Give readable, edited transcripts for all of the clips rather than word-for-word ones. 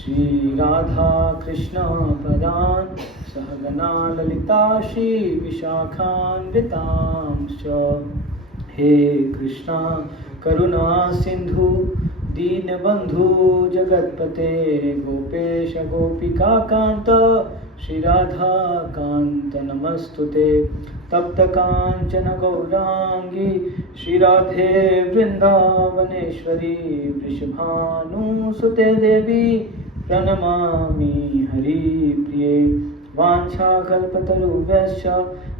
श्री राधा कृष्ण पदान सहगना ललिता श्री विशाखान्वितांश्च। हे कृष्णा करुणा सिंधु दीनबंधु जगत्पते गोपेश गोपिका कांत श्री राधा कांत नमस्तुते। तप्त कांचन गौरांगी श्री राधे वृंदावनेश्वरी वृषभानुसुते देवी प्रणमामि हरिप्रिये। वाञ्छाकल्पतरुभ्यश्च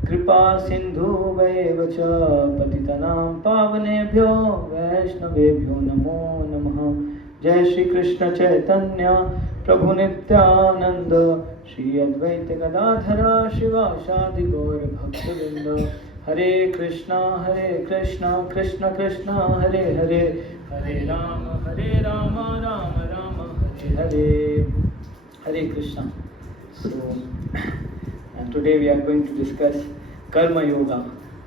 कृपा सिन्धुभ्येव च पतितानां पावनेभ्यो वैष्णवेभ्यो नमो नमः। जय श्री कृष्ण चैतन्य प्रभु नित्यानंद श्री अद्वैत गदाधर शिवासादि गौर भक्तवृंद। हरे कृष्णा कृष्ण कृष्ण हरे हरे, हरे राम राम राम हरे हरे। हरे Krishna. So today we are going to discuss Karma Yoga,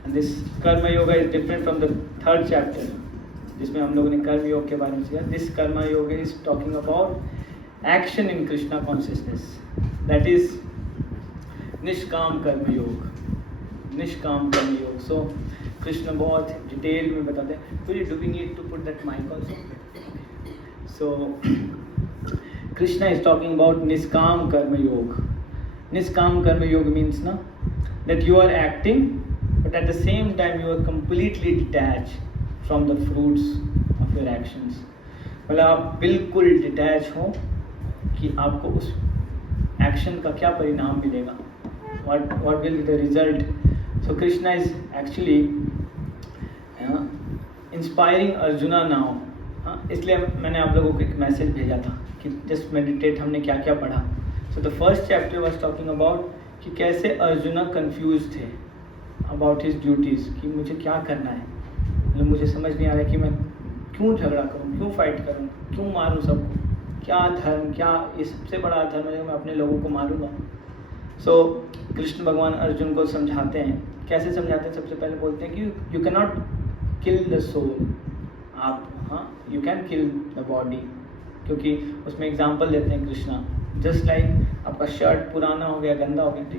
and this Karma Yoga is different from the third chapter, जिसमें हम लोगों ने कर्म योग के बारे में सीखा। This Karma Yoga is talking about action in Krishna consciousness, that is निष्काम कर्म योग, निष्काम कर्म योग। So कृष्ण बहुत डिटेल में बताते हैं। Do we need to put that mic also? So Krishna is talking about Niskam Karma Yoga. Niskam Karma Yoga means that you are acting, but at the same time you are completely detached from the fruits of your actions. मतलब आप बिल्कुल detach हो कि आपको उस action का क्या परिणाम मिलेगा, what will be the result. So Krishna is actually inspiring Arjuna now. इसलिए मैंने आप लोगों को एक मैसेज भेजा था कि जस्ट मेडिटेट हमने क्या क्या पढ़ा। So the first chapter was talking about कि कैसे अर्जुना कंफ्यूज थे अबाउट हिज ड्यूटीज़, कि मुझे क्या करना है, मतलब मुझे समझ नहीं आ रहा है कि मैं क्यों झगड़ा करूं, क्यों फाइट करूं, क्यों मारूं सबको, क्या धर्म, क्या ये सबसे बड़ा धर्म है मैं अपने लोगों को मारूंगा। सो कृष्ण भगवान अर्जुन को समझाते हैं। कैसे समझाते हैं? सबसे पहले बोलते हैं कि you can not kill the soul. आप you can kill the body, क्योंकि उसमें एग्जाम्पल देते हैं कृष्णा। जस्ट लाइक आपका शर्ट पुराना हो गया, गंदा हो गया, तो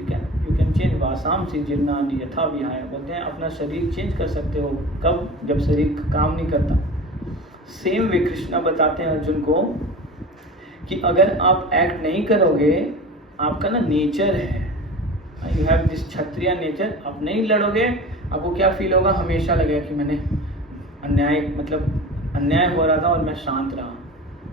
यू कैन चेंज। वासाम से जीर्णानि यथा विहाय, बोलते हैं अपना शरीर चेंज कर सकते हो। कब? जब शरीर काम नहीं करता। सेम वे कृष्णा बताते हैं अर्जुन को कि अगर आप एक्ट नहीं करोगे, आपका नेचर है, you have this Kshatriya nature, आप नहीं लड़ोगे, आपको क्या फील होगा? हमेशा लगेगा कि मैंने अन्याय हो रहा था और मैं शांत रहा।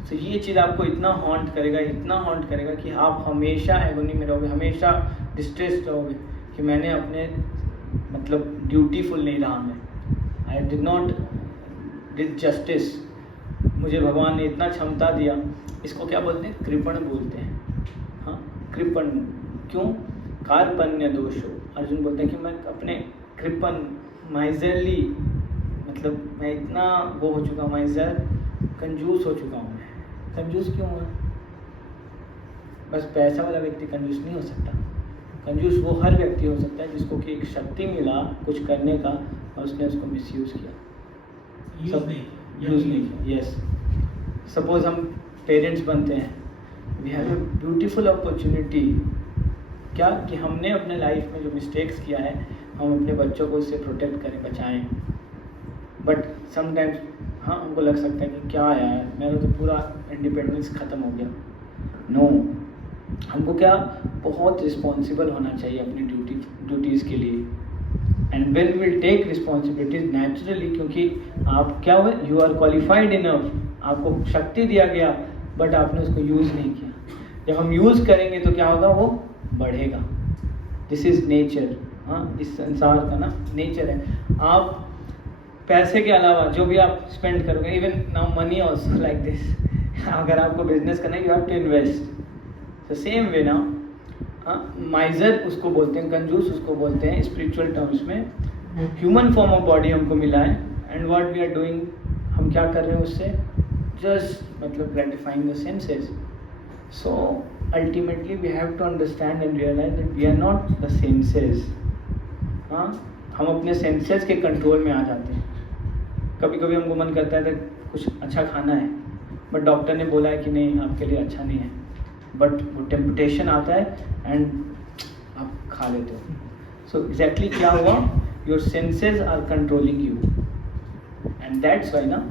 तो ये चीज़ आपको इतना हॉन्ट करेगा कि आप हमेशा एगोनी में रहोगे, हमेशा डिस्ट्रेस रहोगे कि मैंने अपने ड्यूटीफुल नहीं रहा, मैं I did not did justice, मुझे भगवान ने इतना क्षमता दिया। इसको क्या बोलते हैं? कृपण बोलते हैं। हाँ, कृपण। क्यों? कार्पण्य दोषो। अर्जुन बोलते हैं कि मैं अपने कृपण, माइजरली, मैं इतना वो हो चुका हूँ, माइजर, कंजूस हो चुका हूँ। मैं कंजूस क्यों हूँ? बस पैसा वाला व्यक्ति कंजूस नहीं हो सकता। कंजूस वो हर व्यक्ति हो सकता है जिसको कि एक शक्ति मिला कुछ करने का और उसने उसको मिसयूज़ किया, यूज़ नहीं किया। यस, सपोज हम पेरेंट्स बनते हैं, we have a beautiful opportunity, क्या कि हमने अपने लाइफ में जो मिस्टेक्स किया है हम अपने बच्चों को इससे प्रोटेक्ट करें, बचाएं। बट समटाइम्स हमको लग सकता है कि क्या यार, मेरा तो पूरा इंडिपेंडेंस ख़त्म हो गया। नो, हमको क्या बहुत रिस्पॉन्सिबल होना चाहिए अपनी ड्यूटीज़ के लिए। And when will take responsibilities naturally, क्योंकि आप क्या हुए, यू आर क्वालिफाइड इनफ, आपको शक्ति दिया गया बट आपने उसको यूज़ नहीं किया। जब हम यूज़ करेंगे तो क्या होगा, वो बढ़ेगा। This is nature. इस संसार का नेचर है। आप पैसे के अलावा जो भी आप स्पेंड करोगे, even now money also like this, अगर आपको बिजनेस करना है, you have to invest. The same way ना, माइजर उसको बोलते हैं, कंजूस उसको बोलते हैं स्पिरिचुअल टर्म्स में। ह्यूमन फॉर्म ऑफ बॉडी हमको मिला है, and what we are doing, हम क्या कर रहे हैं उससे? Just gratifying the senses. So ultimately we have to understand and realise that we are not the senses. हम अपने सेंसेस के कंट्रोल में आ जाते हैं। कभी कभी हमको मन करता है कि कुछ अच्छा खाना है, बट डॉक्टर ने बोला है कि नहीं आपके लिए अच्छा नहीं है, बट वो टेम्पटेशन आता है एंड आप खा लेते हो। सो एग्जैक्टली क्या हुआ, your senses are controlling you and that's why ना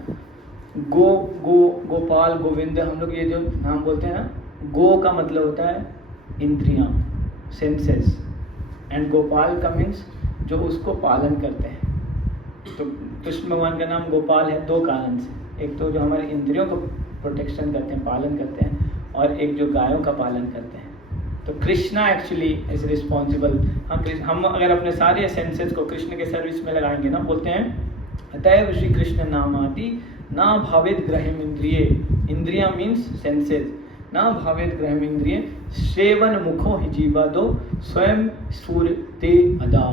गोपाल गोविंद, हम लोग ये जो नाम बोलते हैं ना, गो का मतलब होता है इंद्रियां, सेंसेस, एंड गोपाल का मीन्स जो उसको पालन करते हैं। तो कृष्ण भगवान का नाम गोपाल है दो कारण से, एक तो जो हमारे इंद्रियों को प्रोटेक्शन करते हैं, पालन करते हैं, और एक जो गायों का पालन करते हैं। तो कृष्णा एक्चुअली इज रिस्पॉन्सिबल। हम अगर अपने सारे सेंसेस को कृष्ण के सर्विस में लगाएंगे ना, बोलते हैं अतएव श्री कृष्ण नामादि ना भावित ग्रहम इंद्रिय, इंद्रिया मीन्स सेंसेस, ना भावित ग्रहम इंद्रिय सेवन मुखो ही जीवा दो स्वयं स्फूर्ते अदा।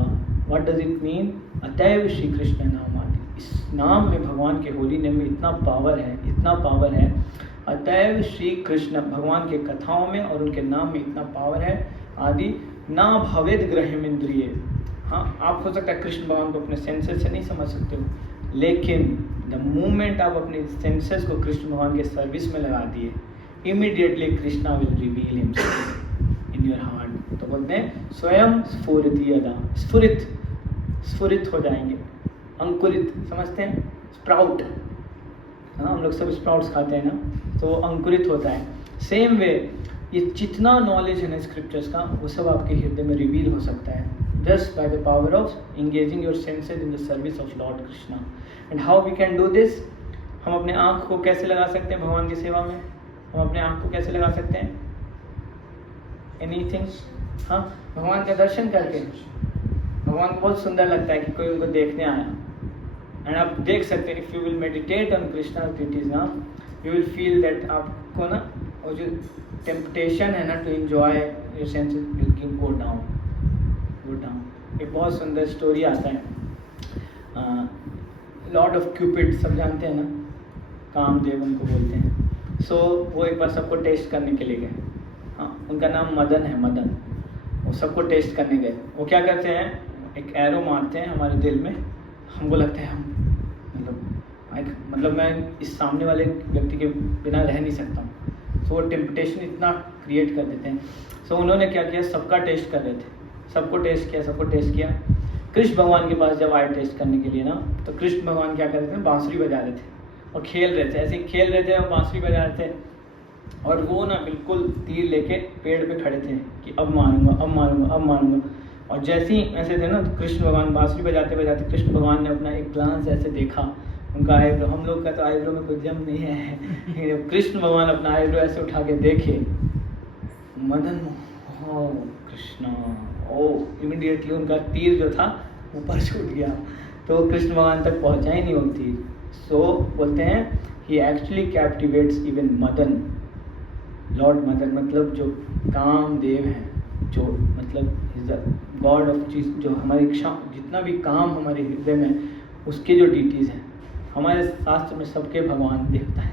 What does it mean? अतएव श्री कृष्ण नामादि, इस नाम में, भगवान के होली नेम में इतना पावर है, इतना पावर है। अतएव श्री कृष्ण, भगवान के कथाओं में और उनके नाम में इतना पावर है। आदि ना भवेद ग्रहम इंद्रिय, हाँ आप हो सकता है कृष्ण भगवान को अपने सेंसेस से नहीं समझ सकते हो, लेकिन द मोमेंट आप अपने सेंसेस को कृष्ण भगवान के सर्विस में लगा दिए, immediately Krishna will reveal himself in your heart. तो बोलते हैं स्वयं स्फुरित अदा, स्फुरित, स्फुरित हो जाएंगे, अंकुरित, समझते हैं स्प्राउट, हाँ हम लोग सब स्प्राउट्स खाते हैं ना, तो वो अंकुरित होता है। सेम वे ये जितना नॉलेज है ना स्क्रिप्चर्स का, वो सब आपके हृदय में रिवील हो सकता है just by the power of engaging your senses in the service of Lord Krishna. And how we can do this? हम अपने आँख को कैसे लगा सकते हैं भगवान की सेवा में? हम अपने आँख को कैसे लगा सकते हैं? एनीथिंग, हाँ भगवान का दर्शन करके। भगवान को बहुत सुंदर लगता है कि कोई उनको देखने आया, एंड आप देख सकते हैं, if you will meditate on Krishna activities ना, यू विल फील दैट आपको ना वो जो टेम्पटेशन है ना to enjoy your senses will give go down, go down. एक बहुत सुंदर स्टोरी आता है, लॉर्ड ऑफ क्यूपिड सब जानते हैं ना, कामदेव उनको बोलते हैं। सो वो एक बार सबको टेस्ट करने के लिए गए, हाँ उनका नाम मदन है, मदन। वो सबको टेस्ट करने गए। वो क्या करते हैं, एक एरो मारते हैं हमारे दिल में, हमको लगता है हम मतलब मैं इस सामने वाले व्यक्ति के बिना रह नहीं सकता हूँ। सो वो टेम्पटेशन इतना क्रिएट कर देते हैं। सो उन्होंने क्या किया, सबका टेस्ट कर रहे थे, सबको टेस्ट किया, सबको टेस्ट किया। कृष्ण भगवान के पास जब आए टेस्ट करने के लिए ना, तो कृष्ण भगवान क्या कर रहे थे, बांसुरी बजा रहे थे और खेल रहे थे, ऐसे ही खेल रहे थे और बांसुरी बजा रहे थे। और वो ना बिल्कुल तीर लेके पेड़ पे खड़े थे कि अब मारूंगा, अब मारूंगा, अब मारूंगा। और जैसे ही ऐसे थे ना, तो कृष्ण भगवान बांसुरी बजाते बजाते कृष्ण भगवान ने अपना एक ग्लांस ऐसे देखा, उनका आईब्रो, हम लोग का तो आईब्रो में कोई जम नहीं है, कृष्ण भगवान अपना आईब्रो ऐसे उठा के देखे, मदन हो कृष्णा, ओ इमीडिएटली उनका तीर जो था ऊपर छूट गया, तो कृष्ण भगवान तक पहुंचा ही नहीं वो तीर। सो बोलते हैं he actually captivates even Madan, lord Madan मतलब जो कामदेव हैं, जो मतलब इज द गॉड ऑफ चीज, जो हमारी इच्छा, जितना भी काम हमारे हृदय में उसके जो डीटीज हैं, हमारे शास्त्र में सबके भगवान दिखता है।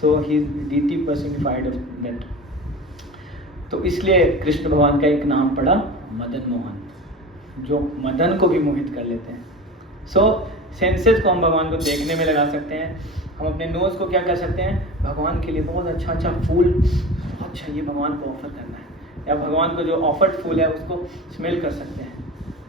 So he is deity personified of that. तो इसलिए कृष्ण भगवान का एक नाम पड़ा मदन मोहन, जो मदन को भी मोहित कर लेते हैं। सो सेंसेस को हम भगवान को देखने में लगा सकते हैं। हम अपने नोज़ को क्या कर सकते हैं, भगवान के लिए बहुत अच्छा अच्छा फूल, अच्छा ये भगवान को ऑफर करना है, या भगवान को जो ऑफर्ड फूल है उसको स्मेल कर सकते हैं।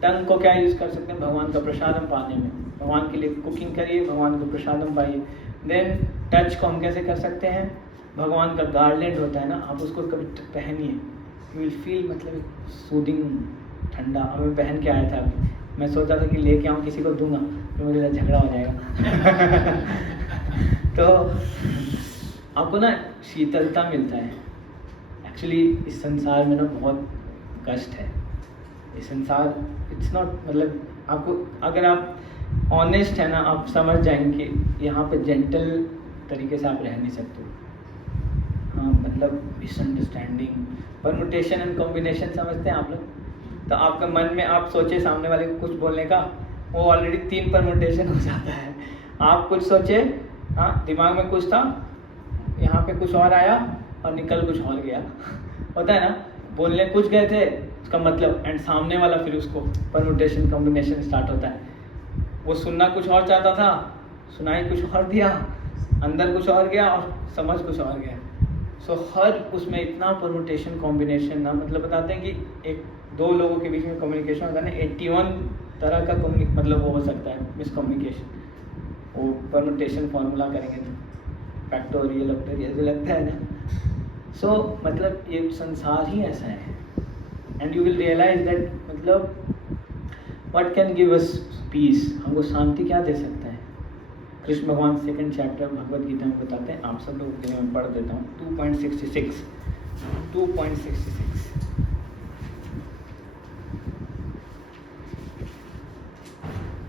टंग को क्या यूज़ कर सकते हैं, भगवान का प्रसादम पाने में, भगवान के लिए कुकिंग करिए, भगवान को प्रसादम पाइए। देन टच को हम कैसे कर सकते हैं, भगवान का गार्लैंड होता है ना, आप उसको कभी पहनिए, यू विल फील मतलब सूदिंग, ठंडा। और मैं पहन के आया था अभी, मैं सोचा था कि लेके आऊँ किसी को दूंगा तो मेरे साथ झगड़ा हो जाएगा तो आपको ना शीतलता मिलता है। एक्चुअली इस संसार में ना बहुत कष्ट है, इस संसार इट्स नॉट, मतलब आपको अगर आप ऑनेस्ट है ना, आप समझ जाएंगे कि यहाँ पे जेंटल तरीके से आप रह नहीं सकते। हाँ मतलब मिसअंडरस्टैंडिंग, परमुटेशन एंड कॉम्बिनेशन समझते हैं आप लोग? तो आपके मन में आप सोचे सामने वाले को कुछ बोलने का, वो ऑलरेडी 3 परमुटेशन हो जाता है। आप कुछ सोचे, हाँ दिमाग में कुछ था, यहाँ पे कुछ और आया और निकल कुछ और गया होता है ना, बोलने कुछ गए थे उसका मतलब, एंड सामने वाला फिर उसको परमुटेशन कॉम्बिनेशन स्टार्ट होता है। वो सुनना कुछ और चाहता था, सुनाई कुछ और दिया, अंदर कुछ और गया और समझ कुछ और गया। सो हर उसमें इतना परमुटेशन कॉम्बिनेशन ना, मतलब बताते हैं कि एक दो लोगों के बीच में कम्युनिकेशन होता है ना, 81 तरह का मतलब वो हो सकता है मिसकम्युनिकेशन। वो परमुटेशन फार्मूला करेंगे तो फैक्टोरियल ऑक्टोरियल जो लगता है ना। सो मतलब ये संसार ही ऐसा है। And you will realize that मतलब what can give us peace, हमको शांति क्या दे सकता है। कृष्ण भगवान 2nd चैप्टर भगवद गीता में बताते हैं, आप सब लोगों के लिए मैं पढ़ देता हूँ। 2.66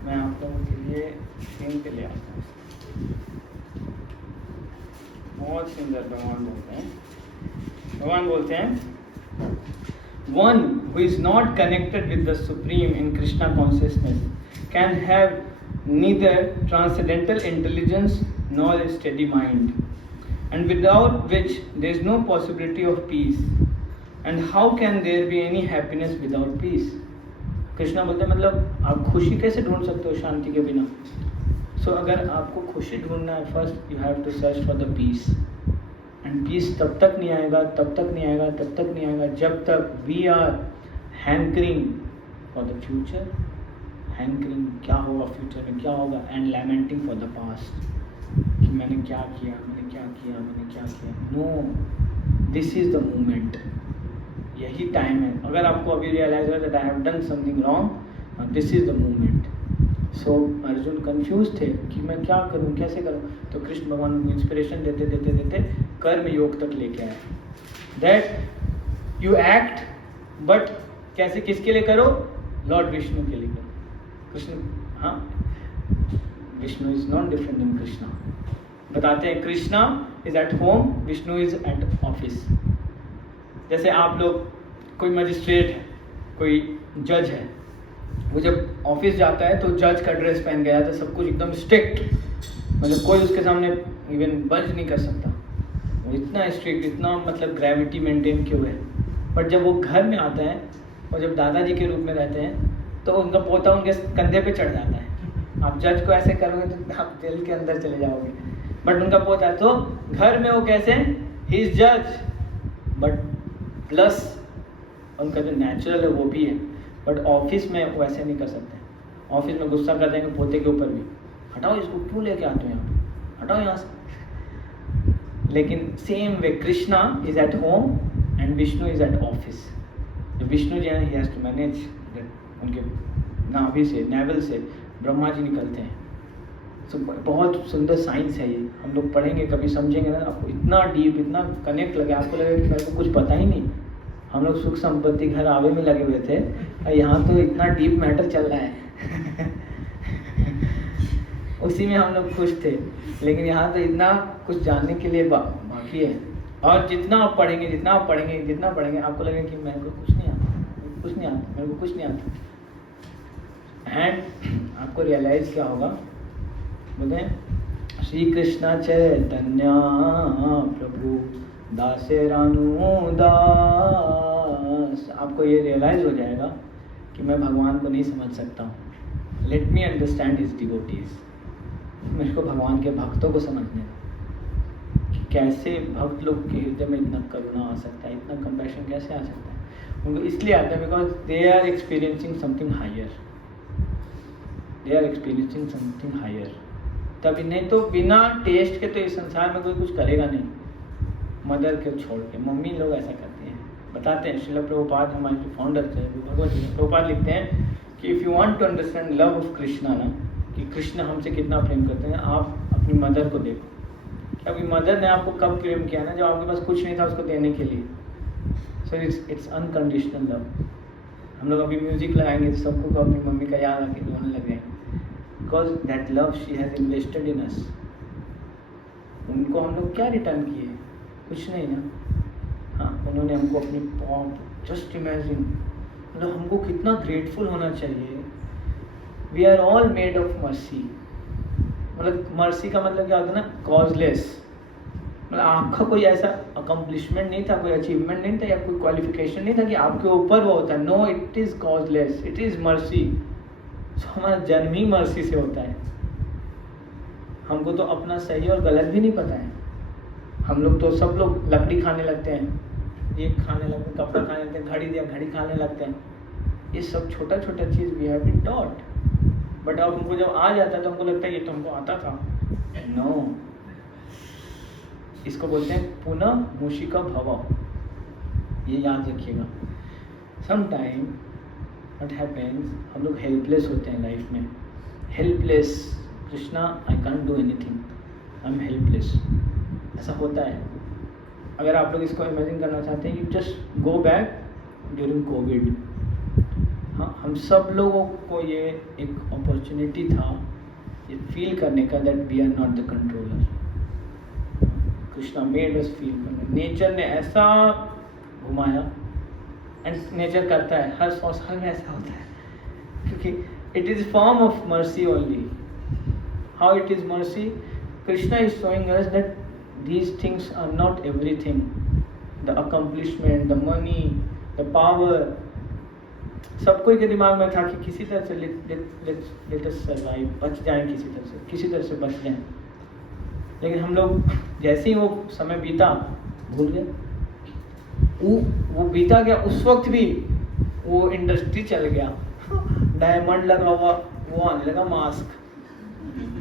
मैं आप लोगों के लिए स्क्रीन पे ले आता हूँ। बहुत सुंदर भगवान बोलते हैं one who is not connected with the Supreme in Krishna consciousness can have neither transcendental intelligence nor a steady mind, and without which there is no possibility of peace. And how can there be any happiness without peace? Krishna बोलते हैं मतलब आप खुशी कैसे ढूंढ सकते हो शांति के बिना। सो अगर आपको खुशी ढूंढना है, first you have to search for the peace. And peace तब तक नहीं आएगा जब तक we are hankering for the future. Hankering क्या होगा फ्यूचर में, क्या होगा, and lamenting for the past कि मैंने क्या किया। No, this is the moment, यही टाइम है। अगर आपको अभी रियलाइज हो that I have done something wrong, this is the moment. So Arjun confuse थे कि मैं क्या करूं, कैसे करूं। तो कृष्ण भगवान को इंस्पिरेशन देते कर्म योग तक लेके आए। दैट यू एक्ट, बट कैसे, किसके लिए करो, लॉर्ड विष्णु के लिए करो। कृष्ण, हाँ, Vishnu is not different then Krishna. बताते हैं Krishna is at home, Vishnu is at office. जैसे आप लोग, कोई मजिस्ट्रेट है, कोई जज है, वो जब ऑफिस जाता है तो जज का ड्रेस पहन के जाता है, सब कुछ एकदम स्ट्रिक्ट, मतलब कोई उसके सामने इवन बंज नहीं कर सकता, वो इतना स्ट्रिक्ट, इतना मतलब ग्रेविटी मेंटेन किए हुए है। बट जब वो घर में आता है और जब दादाजी के रूप में रहते हैं तो उनका पोता उनके कंधे पे चढ़ जाता है। आप जज को ऐसे करोगे तो आप जेल के अंदर चले जाओगे। बट उनका पोता है, तो घर में वो कैसे, ही इज जज, बट प्लस उनका जो नेचुरल है वो भी है। बट ऑफिस में वो ऐसे नहीं कर सकते। ऑफिस में गुस्सा कर देंगे पोते के ऊपर भी, हटाओ इसको, क्यों लेके आते हो यहाँ पे, हटाओ यहाँ से। लेकिन same way Krishna is at home and Vishnu is at office. जो विष्णु जी हैं, ही हैज टू मैनेज, उनके नाभि से, नेवल से ब्रह्मा जी निकलते हैं। तो बहुत सुंदर साइंस है ये, हम लोग पढ़ेंगे कभी, समझेंगे ना, आपको इतना डीप, इतना कनेक्ट लगे, आपको लगेगा कि मेरे को कुछ पता ही नहीं। हम लोग सुख संपत्ति घर आवे में लगे हुए थे और यहाँ तो इतना डीप मैटर चल रहा है उसी में हम लोग खुश थे, लेकिन यहाँ तो इतना कुछ जानने के लिए बाकी है। और जितना आप पढ़ेंगे आपको लगेगा कि मेरे को कुछ नहीं आता। एंड आपको रियलाइज क्या होगा, बोलते श्री कृष्ण चैतन्य प्रभु दासेरानुदास। आपको ये रियलाइज हो जाएगा कि मैं भगवान को नहीं समझ सकता हूँ। Let me understand his devotees. मेरे को भगवान के भक्तों को समझने कि कैसे भक्त लोग के हृदय में इतना करुणा आ सकता है, इतना कंपैशन कैसे आ सकता है। उनको इसलिए आता है because they are experiencing something higher. तभी, नहीं तो बिना टेस्ट के तो इस संसार में कोई कुछ करेगा नहीं। मदर को छोड़ के, मम्मी लोग ऐसा करते हैं। बताते हैं श्रील प्रभुपाद, हमारे फाउंडर थे भगवत जी, प्रभुपाद लिखते हैं कि if you want to understand love of Krishna ना, कि कृष्ण हमसे कितना प्रेम करते हैं, आप अपनी मदर को देखो। क्योंकि मदर ने आपको कब प्रेम किया ना, जब आपके पास कुछ नहीं था उसको देने के लिए। So it's unconditional love. हम लोग अभी म्यूजिक लगाएंगे तो सबको अपनी मम्मी का याद आके रोने लग जाएंगे, because that love she has invested in us. उनको हम लोग क्या रिटर्न किए, कुछ नहीं ना। हाँ, उन्होंने हमको अपनी पॉप, जस्ट इमेजिन, मतलब हमको कितना ग्रेटफुल होना चाहिए। We are all made of mercy. मतलब मर्सी का मतलब क्या होता है ना, कॉजलेस। मतलब आपका कोई ऐसा अकम्पलिशमेंट नहीं था, कोई अचीवमेंट नहीं था, या कोई क्वालिफिकेशन नहीं था कि आपके ऊपर वो होता है। No, it is causeless, it is mercy. हमारा जन्म ही मर्सी से होता है। हमको तो अपना सही और गलत भी नहीं पता है। हम लोग तो सब लोग लकड़ी खाने लगते हैं, ये खाने लगते हैं, कपड़ा खाने लगते हैं, घड़ी दिया घड़ी खाने लगते हैं। ये सब छोटा छोटा चीज़ we have been taught, but अब हमको जब आ जाता है तो हमको लगता है ये तो हमको आता था। नो, इसको बोलते हैं पुनः मूषिका भव। ये याद रखिएगा। समटाइम व्हाट हैपेंस, हम लोग हेल्पलेस होते हैं लाइफ में। Helpless, Krishna I can't do anything, I am helpless, ऐसा होता है। अगर आप लोग इसको इमेजिन करना चाहते हैं, you just go back during Covid. हाँ, हम सब लोगों को ये एक अपॉर्चुनिटी था ये फील करने का that we are not the controller. Krishna made us feel करने। नेचर ने ऐसा घुमाया, एंड नेचर करता है हर 100 साल में ऐसा होता है, क्योंकि it is form of mercy only. How it is mercy? Krishna is showing us that these things are not everything. The accomplishment, the money, the power, सब कोई के दिमाग में था कि किसी तरह से let us survive, बच जाएं, किसी तरह से बच जाएं। लेकिन हम लोग जैसे ही वो समय बीता भूल गए। वो बीता गया, उस वक्त भी वो इंडस्ट्री चल गया, डायमंड लगा हुआ वो आने लगा, मास्क,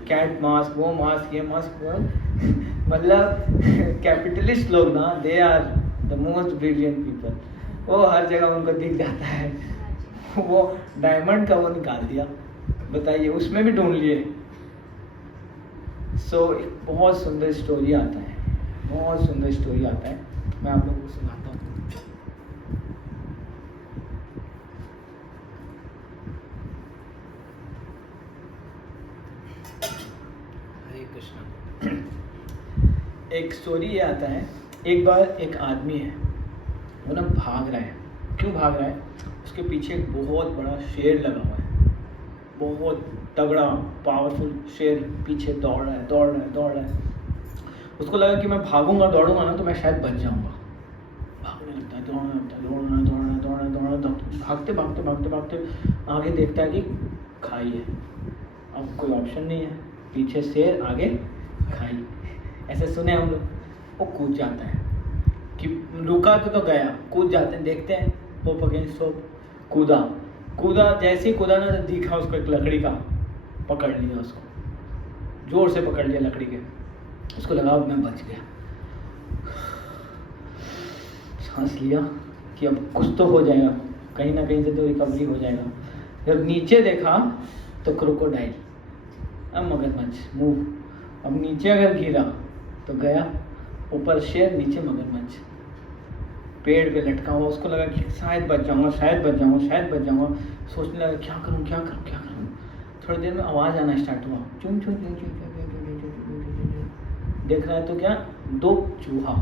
कैट मास्क, वो मास्क, ये मास्क, वो मतलब कैपिटलिस्ट लोग ना, they are the most brilliant people. वो हर जगह उनको दिख जाता है। वो डायमंड का वो निकाल दिया, बताइए, उसमें भी ढूंढ लिए। सो एक बहुत सुंदर स्टोरी आता है, बहुत सुंदर स्टोरी आता है, मैं आप लोगों को सुनाता हूँ। हरे कृष्णा। एक स्टोरी ये आता है, एक बार एक आदमी है, वो ना भाग रहा है। क्यों भाग रहा है? उसके पीछे एक बहुत बड़ा शेर लगा हुआ है, बहुत तगड़ा पावरफुल शेर पीछे दौड़ रहा है। उसको लगा कि मैं भागूंगा दौड़ूंगा ना तो मैं शायद बच जाऊंगा। भागने लगता है, भागते आगे देखता है कि खाई है। अब कोई ऑप्शन नहीं है, पीछे शेर, आगे खाई, ऐसे सुने हम लोग। वो कूद जाता है कि रुका तो गया, कूद जाते हैं, देखते हैं होप अगेंस्ट होप, कूदा। जैसे ही कूदा ना तो दिखा उसको एक लकड़ी का, पकड़ लिया उसको, जोर से पकड़ लिया लकड़ी के। उसको लगा अब मैं बच गया, सांस लिया कि अब कुछ तो हो जाएगा, कहीं ना कहीं से तो रिकवरी हो जाएगा। जब नीचे देखा तो क्रोकोडाइल, अब मगरमच्छ मूव। अब नीचे अगर गिरा तो गया, ऊपर शेर, नीचे मगरमच्छ पेड़ पे लटका हुआ। उसको लगा कि शायद बच जाऊंगा। सोचने लगा क्या करूं। थोड़ी देर में आवाज़ आना स्टार्ट हुआ, चुन। देख रहा है तो क्या, 2 चूहा,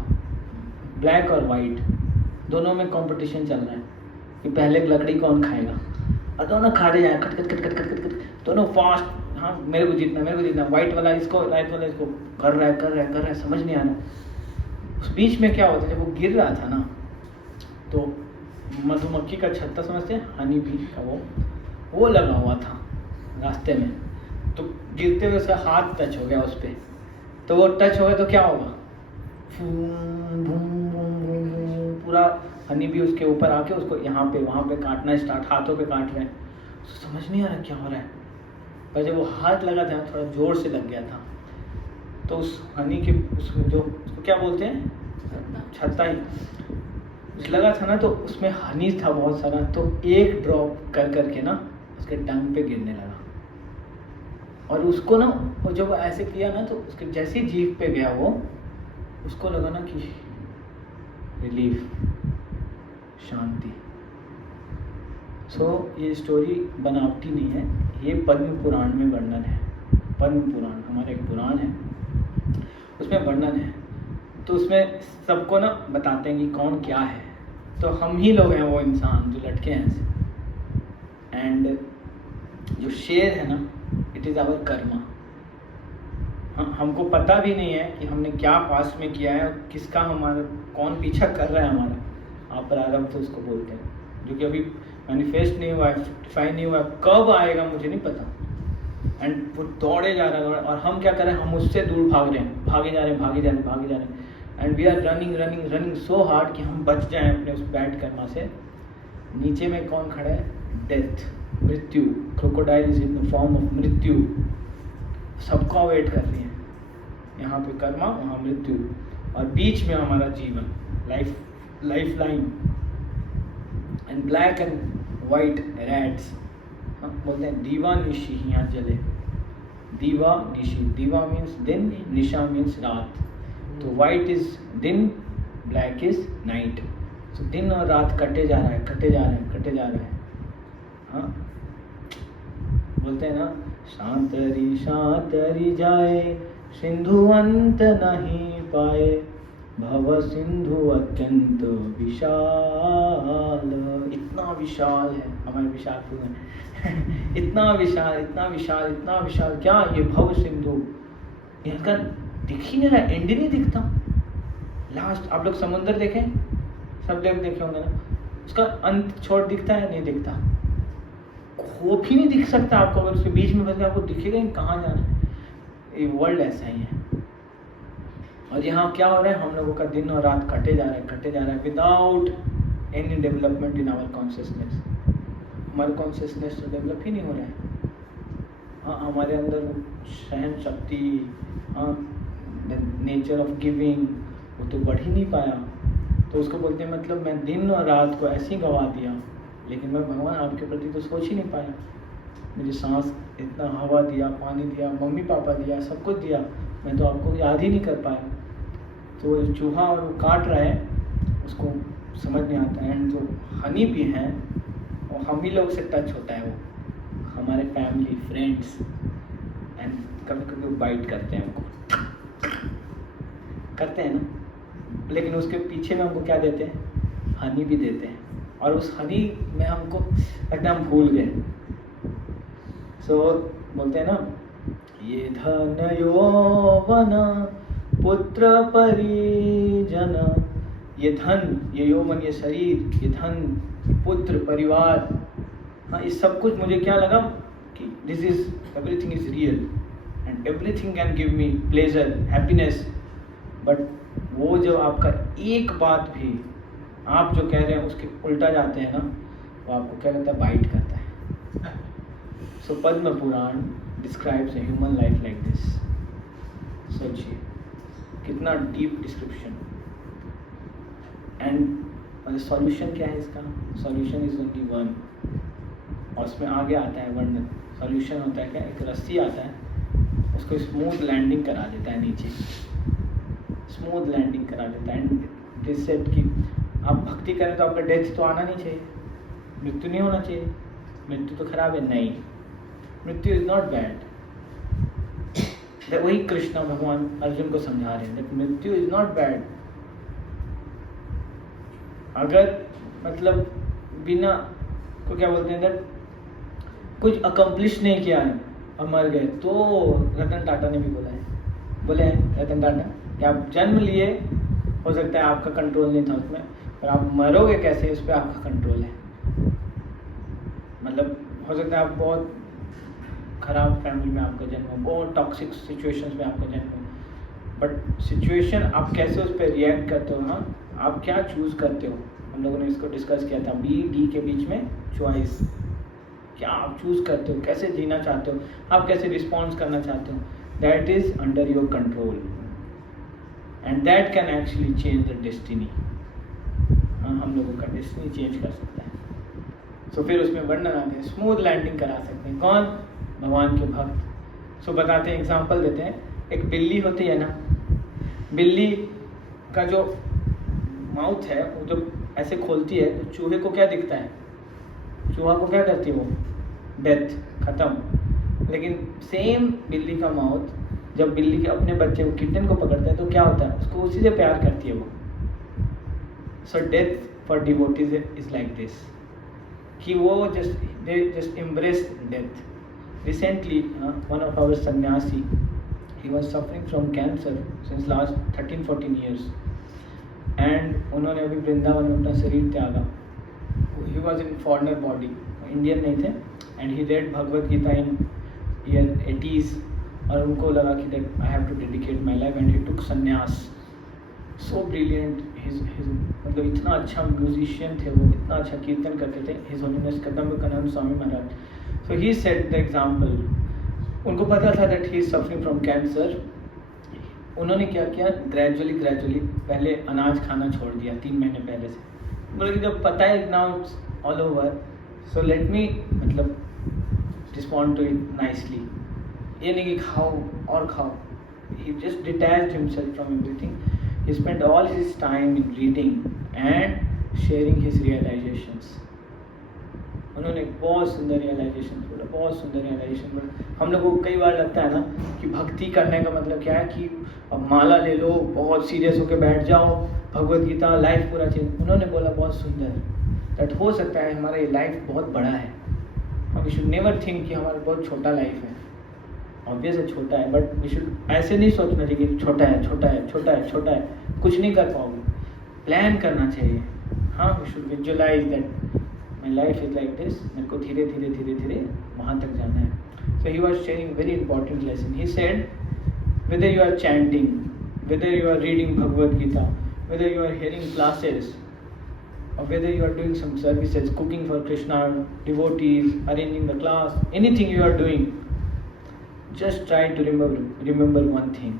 ब्लैक और वाइट, दोनों में कंपटीशन चल रहा है कि पहले लकड़ी कौन खाएगा। और दोनों खा रहे हैं, खट, दोनों फास्ट। हाँ, मेरे को जीतना। वाइट वाला इसको कर रहा है, समझ नहीं आ रहा। उस बीच में क्या होता है, जब वो गिर रहा था ना तो मधुमक्खी का छत्ता, समझते हैं, हनी बी का वो लगा हुआ था रास्ते में। तो गिरते हुए उसका हाथ टच हो गया उस पर, तो वो टच हो गया तो क्या होगा, पूरा हनी बी उसके ऊपर आके उसको यहाँ पे वहाँ पे काटना स्टार्ट, हाथों पे काट रहे हैं। उसको समझ नहीं आ रहा क्या हो रहा है, पर जब वो हाथ लगा था थोड़ा जोर से लग गया था, तो उस हनी के उसको क्या बोलते हैं, छत्ता ही लगा था ना, तो उसमें हनी था बहुत सारा। तो एक ड्रॉप करके ना उसके टंग पे गिरने लगा। और उसको ना, वो जब ऐसे किया ना तो उसके जैसे ही जीभ पे गया वो, उसको लगा ना कि रिलीफ, शांति। ये स्टोरी बनावटी नहीं है, ये पद्म पुराण में वर्णन है। पद्म पुराण हमारा एक पुराण है, उसमें वर्णन है। तो उसमें सबको ना बताते हैं कि कौन क्या है। तो हम ही लोग हैं वो इंसान जो लटके हैं ऐसे। एंड जो शेर है ना, इट इज़ आवर कर्मा। हमको पता भी नहीं है कि हमने क्या पास्ट में किया है और किसका हमारा कौन पीछा कर रहा है हमारा। आप प्रारंभ तो उसको बोलते हैं, जो कि अभी मैनिफेस्ट नहीं हुआ है, फ्रूटिफाई नहीं हुआ है। कब आएगा मुझे नहीं पता, एंड वो दौड़े जा रहा है और हम क्या कर रहे हैं, हम उससे दूर भाग रहे हैं, भागे जा रहे हैं and we are running so hard कि हम बच जाएं अपने उस बैड कर्मा से। नीचे में कौन खड़ा है? डेथ, मृत्यु। Crocodile is in the form of मृत्यु, सबको वेट कर रही है। यहाँ पे कर्मा, वहाँ मृत्यु, और बीच में हमारा जीवन, life line. And black and white rats, बोलते हैं दीवा निशी यहाँ जले। दीवा निशी, दीवा मीन्स दिन, निशा मीन्स रात। तो वाइट इज दिन, ब्लैक इज नाइट। तो दिन और रात कटे जा रहा है। हाँ, बोलते हैं ना, शांतरी जाए सिंधु अंत नहीं पाए, भव सिंधु अत्यंत विशाल। इतना विशाल है हमारे विशालपुर में इतना विशाल क्या ये भव सिंधु, इनका दिख ही नहीं रहा, एंड ही नहीं दिखता। लास्ट आप लोग समुद्र देखें, सब लोग देखे होंगे ना, उसका अंत छोड़ दिखता है? नहीं दिखता। खोप ही नहीं दिख सकता आपको, अगर उसके बीच में बस आपको दिखेगा ही कहाँ जाना है। ये वर्ल्ड ऐसा ही है। और यहाँ क्या हो रहा है, हम लोगों का दिन और रात कटे जा रहा है without any development in our consciousness. हमारा कॉन्शियसनेस तो डेवलप ही नहीं हो रहा है। हाँ, हमारे अंदर सहन शक्ति, हाँ, नेचर ऑफ गिविंग, वो तो बढ़ ही नहीं पाया। तो उसको बोलते हैं मतलब मैं दिन और रात को ऐसे ही गवा दिया, लेकिन मैं भगवान आपके प्रति तो सोच ही नहीं पाया। मुझे सांस, इतना हवा दिया, पानी दिया, मम्मी पापा दिया, सब कुछ दिया, मैं तो आपको याद ही नहीं कर पाया। तो चूहा और वो काट रहा है, उसको समझ नहीं आता है। एंड जो हनी भी हैं वो हम ही लोग से टच होता है, वो हमारे फैमिली फ्रेंड्स, एंड कभी कभी वो बाइट करते हैं, हमको करते हैं ना, लेकिन उसके पीछे में हमको क्या देते हैं? हनी भी देते हैं। और उस हनी में हमको लगता है हम भूल गए। सो बोलते हैं ना, ये धन यौवन पुत्र परिजन, ये धन, ये यौवन, ये शरीर, ये धन, पुत्र, परिवार, हाँ, ये सब कुछ मुझे क्या लगा कि this is everything is real and everything can give me pleasure, happiness. But वो जो आपका एक बात भी आप जो कह रहे हैं उसके उल्टा जाते हैं ना, वो आपको क्या करता है? बाइट करता है। So Padma Purana describes a human life like this. सोचिए कितना डीप डिस्क्रिप्शन। एंड सॉल्यूशन क्या है इसका? Solution is only one. और उसमें आगे आता है वर्णन। सॉल्यूशन होता है क्या? एक रस्सी आता है, उसको स्मूथ लैंडिंग करा देता है नीचे, स्मूथ लैंडिंग करा देता है। एंड दिस सेट कि आप भक्ति करें तो आपका डेथ तो आना नहीं चाहिए, मृत्यु नहीं होना चाहिए। मृत्यु तो खराब है, नहीं, मृत्यु इज नॉट बैड। वही कृष्ण भगवान अर्जुन को समझा रहे हैं, मृत्यु इज नॉट बैड। अगर मतलब बिना को क्या बोलते हैं, कुछ अकम्प्लिश नहीं किया है और मर गए, तो रतन टाटा ने भी बोले हैं रतन टाटा कि आप जन्म लिए, हो सकता है आपका कंट्रोल नहीं था उसमें, पर आप मरोगे कैसे उस पर आपका कंट्रोल है। मतलब हो सकता है आप बहुत खराब फैमिली में आपका जन्म हो, बहुत टॉक्सिक सिचुएशंस में आपका जन्म हो, बट सिचुएशन आप कैसे उस पर रिएक्ट करते हो, हाँ, आप क्या चूज़ करते हो। हम लोगों ने इसको डिस्कस किया था, बी डी के बीच में चॉइस, क्या आप चूज़ करते हो, कैसे जीना चाहते हो, आप कैसे रिस्पॉन्स करना चाहते हो, that is under your control and that can actually change the destiny. हाँ, हम लोगों का डेस्टिनी चेंज कर सकता है। सो फिर उसमें वर्णन आते हैं, स्मूथ लैंडिंग करा सकते हैं कौन? भगवान के भक्त। सो बताते हैं, एग्जांपल देते हैं। एक बिल्ली होती है ना, बिल्ली का जो माउथ है वो जब ऐसे खोलती है तो चूहे को क्या दिखता है? चूहा को क्या करती है वो? डेथ, खत्म। लेकिन सेम बिल्ली का माउथ जब बिल्ली के अपने बच्चे को, किटन को पकड़ता है तो क्या होता है? उसको उसी से प्यार करती है वो। So death for devotees is like this, कि वो just embrace death. Recently, one of our sannyasi, he was suffering from cancer since last 13-14 years, and उन्होंने अभी वृंदावन में अपना शरीर त्यागा। He was in foreigner body, Indian नहीं थे, and he read Bhagavad Gita in year 80s, और उनको लगा कि that I have to dedicate my life, and he took sannyas. So brilliant. मतलब इतना अच्छा म्यूजिशियन थे वो, इतना अच्छा कीर्तन करते थे. His holiness Kadambananda Swami Maharaj. So he set the example. उनको पता था that he is suffering from cancer. उन्होंने क्या किया, ग्रेजुअली पहले अनाज खाना छोड़ दिया 3 महीने पहले से. बोले कि जब पता है now it's all over, so let me मतलब रिस्पॉन्ड टू इट नाइसली. ये नहीं कि खाओ और खाओ. He just detached himself from everything. He spend all his time in reading and sharing his realizations. उन्होंने बहुत सुंदर रियलाइजेशन बोला, बहुत सुंदर रियलाइजेशन बोला. हम लोगों को कई बार लगता है ना कि भक्ति करने का मतलब क्या है कि अब माला ले लो, बहुत सीरियस होकर बैठ जाओ, भगवत गीता लाइफ पूरा चेंज. उन्होंने बोला बहुत सुंदर, दैट हो सकता है हमारा ये लाइफ बहुत बड़ा है. हम वी शुड नेवर थिंक कि हमारा बहुत छोटा लाइफ है. ऑब्वियस है छोटा है, बट वी शुड ऐसे नहीं सोचना चाहिए कि छोटा है छोटा है छोटा है छोटा है, कुछ नहीं कर पाओगे. प्लान करना चाहिए. हाँ, we should visualise that my life is like this. मेरे को धीरे धीरे धीरे धीरे वहाँ तक जाना है. So he was sharing very important lesson. He said whether you are chanting, whether you are reading Bhagavad Gita, whether you are hearing classes, or whether you are doing some services, cooking for Krishna devotees, arranging the class, anything you are doing, just try to remember one thing,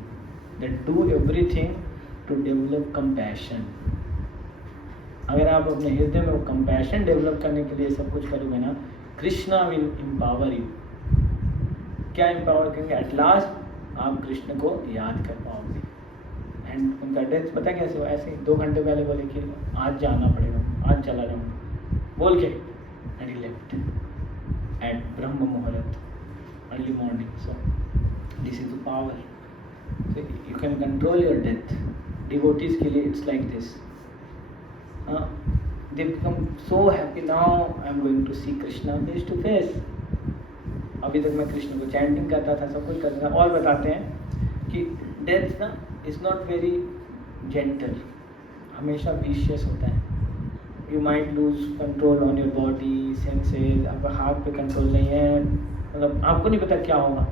that do everything to develop compassion. अगर आप अपने हृदय में वो compassion develop करने के लिए सब कुछ करोगे ना, कृष्णा will empower you. क्या empower करेंगे? At last आप कृष्ण को याद कर पाओगे. एंड उनका डेथ पता कैसे हुआ? ऐसे 2 घंटे पहले बोले कि आज जाना पड़ेगा, आज चला जाऊँगा बोल के, and he left at brahma muhurta, early morning. So this is the power. So you can control your death. Devotees के लिए इट्स लाइक दिस. हाँ, they become so happy. Now I am going to see Krishna face to face. अभी तक मैं कृष्ण को chanting करता था, सब कुछ करता था. और बताते हैं कि डेथ ना इज़ नॉट वेरी जेंटल, हमेशा विशियस होता है. You might lose control on your body senses. आपका हाथ पे कंट्रोल नहीं है, मतलब आपको नहीं पता क्या होगा.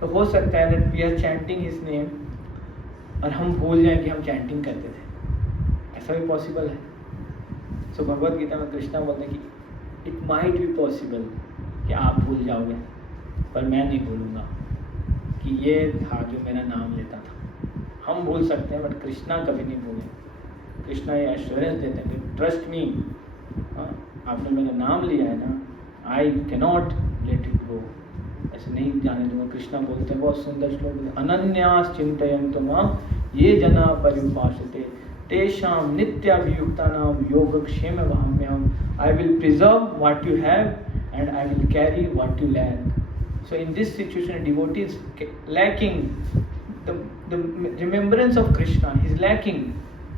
तो हो सकता है that we are chanting his name और हम भूल जाएं कि हम चैंटिंग करते थे. ऐसा भी पॉसिबल है. सो भगवद गीता में कृष्णा बोलते हैं कि इट माइट बी पॉसिबल कि आप भूल जाओगे, पर मैं नहीं भूलूंगा कि ये था जो मेरा नाम लेता था. हम भूल सकते हैं, बट कृष्णा कभी नहीं भूले. कृष्णा ये एश्योरेंस देते हैं कि ट्रस्ट मी, आपने मेरा नाम लिया है ना, I cannot let it go, ऐसे नहीं जाने दूंगा. कृष्णा बोलते हैं बहुत सुंदर श्लोक, अनन्यास चिंतयन्तु मां ये जना पर्युपासते तेषां नित्याभियुक्तानां योगक्षेम वहाम्यहम्. I will preserve what you have and I will carry what you lack. So in this situation, a devotee is lacking the remembrance of Krishna. He is lacking,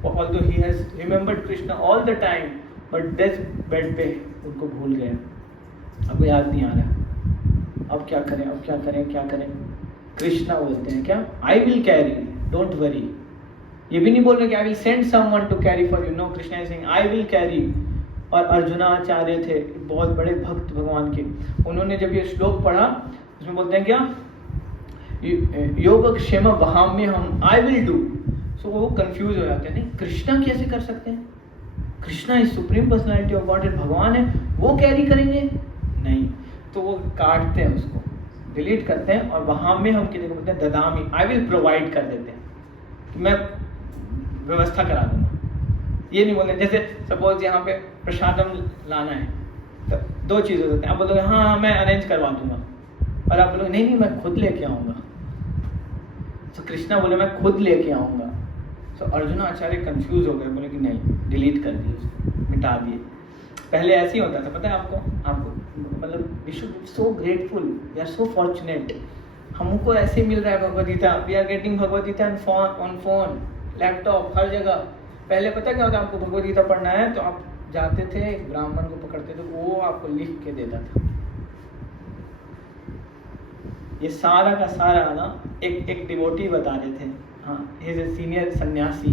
although he has remembered Krishna all the time, but death bed पे उनको भूल गया, अब याद नहीं आ रहा. अब क्या करें, अब क्या करें, क्या करें? कृष्णा बोलते हैं क्या, I will carry, don't worry. ये भी नहीं बोल रहे कि I will send someone to carry for you. No, Krishna is saying I will carry. और अर्जुनाचार्य थे बहुत बड़े भक्त भगवान के. उन्होंने जब ये श्लोक पढ़ा, उसमें बोलते हैं क्या, योगक्षेम वहाम्यहम्, आई विल डू. सो वो कंफ्यूज हो जाते हैं, नहीं कृष्णा कैसे कर सकते हैं? Krishna is supreme personality of God, भगवान है, वो कैरी करेंगे? नहीं. तो वो काटते हैं, उसको डिलीट करते हैं, और वहाम्यहम् की जगह बोलते हैं ददामि, आई विल प्रोवाइड कर देते हैं, कि मैं व्यवस्था करा दूंगा. ये नहीं बोलते. जैसे सपोज यहाँ पे प्रसादम लाना है, तो 2 चीज़ हो सकते हैं. आप बोलोगे हाँ मैं अरेंज करवा दूंगा, और आप बोलोगे नहीं मैं खुद लेके आऊँगा. तो कृष्णा बोले मैं खुद लेके आऊँगा. सो अर्जुन आचार्य कंफ्यूज हो गए, बोले कि नहीं, डिलीट कर दिए, उसको मिटा दिए. पहले ऐसे ही होता था, पता है आपको मतलब we should be so grateful, we are so fortunate. हमको ऐसे मिल रहा है Bhagavad Gita. We are getting Bhagavad Gita on phone, laptop, हर जगह. पहले पता क्या होता, आपको भगवद गीता पढ़ना है तो आप जाते थे, एक ब्राह्मण को पकड़ते थे, वो आपको लिख के देता था. ये सारा का सारा ना एक डिवोटी बता रहे थे. हाँ, he is a senior sannyasi.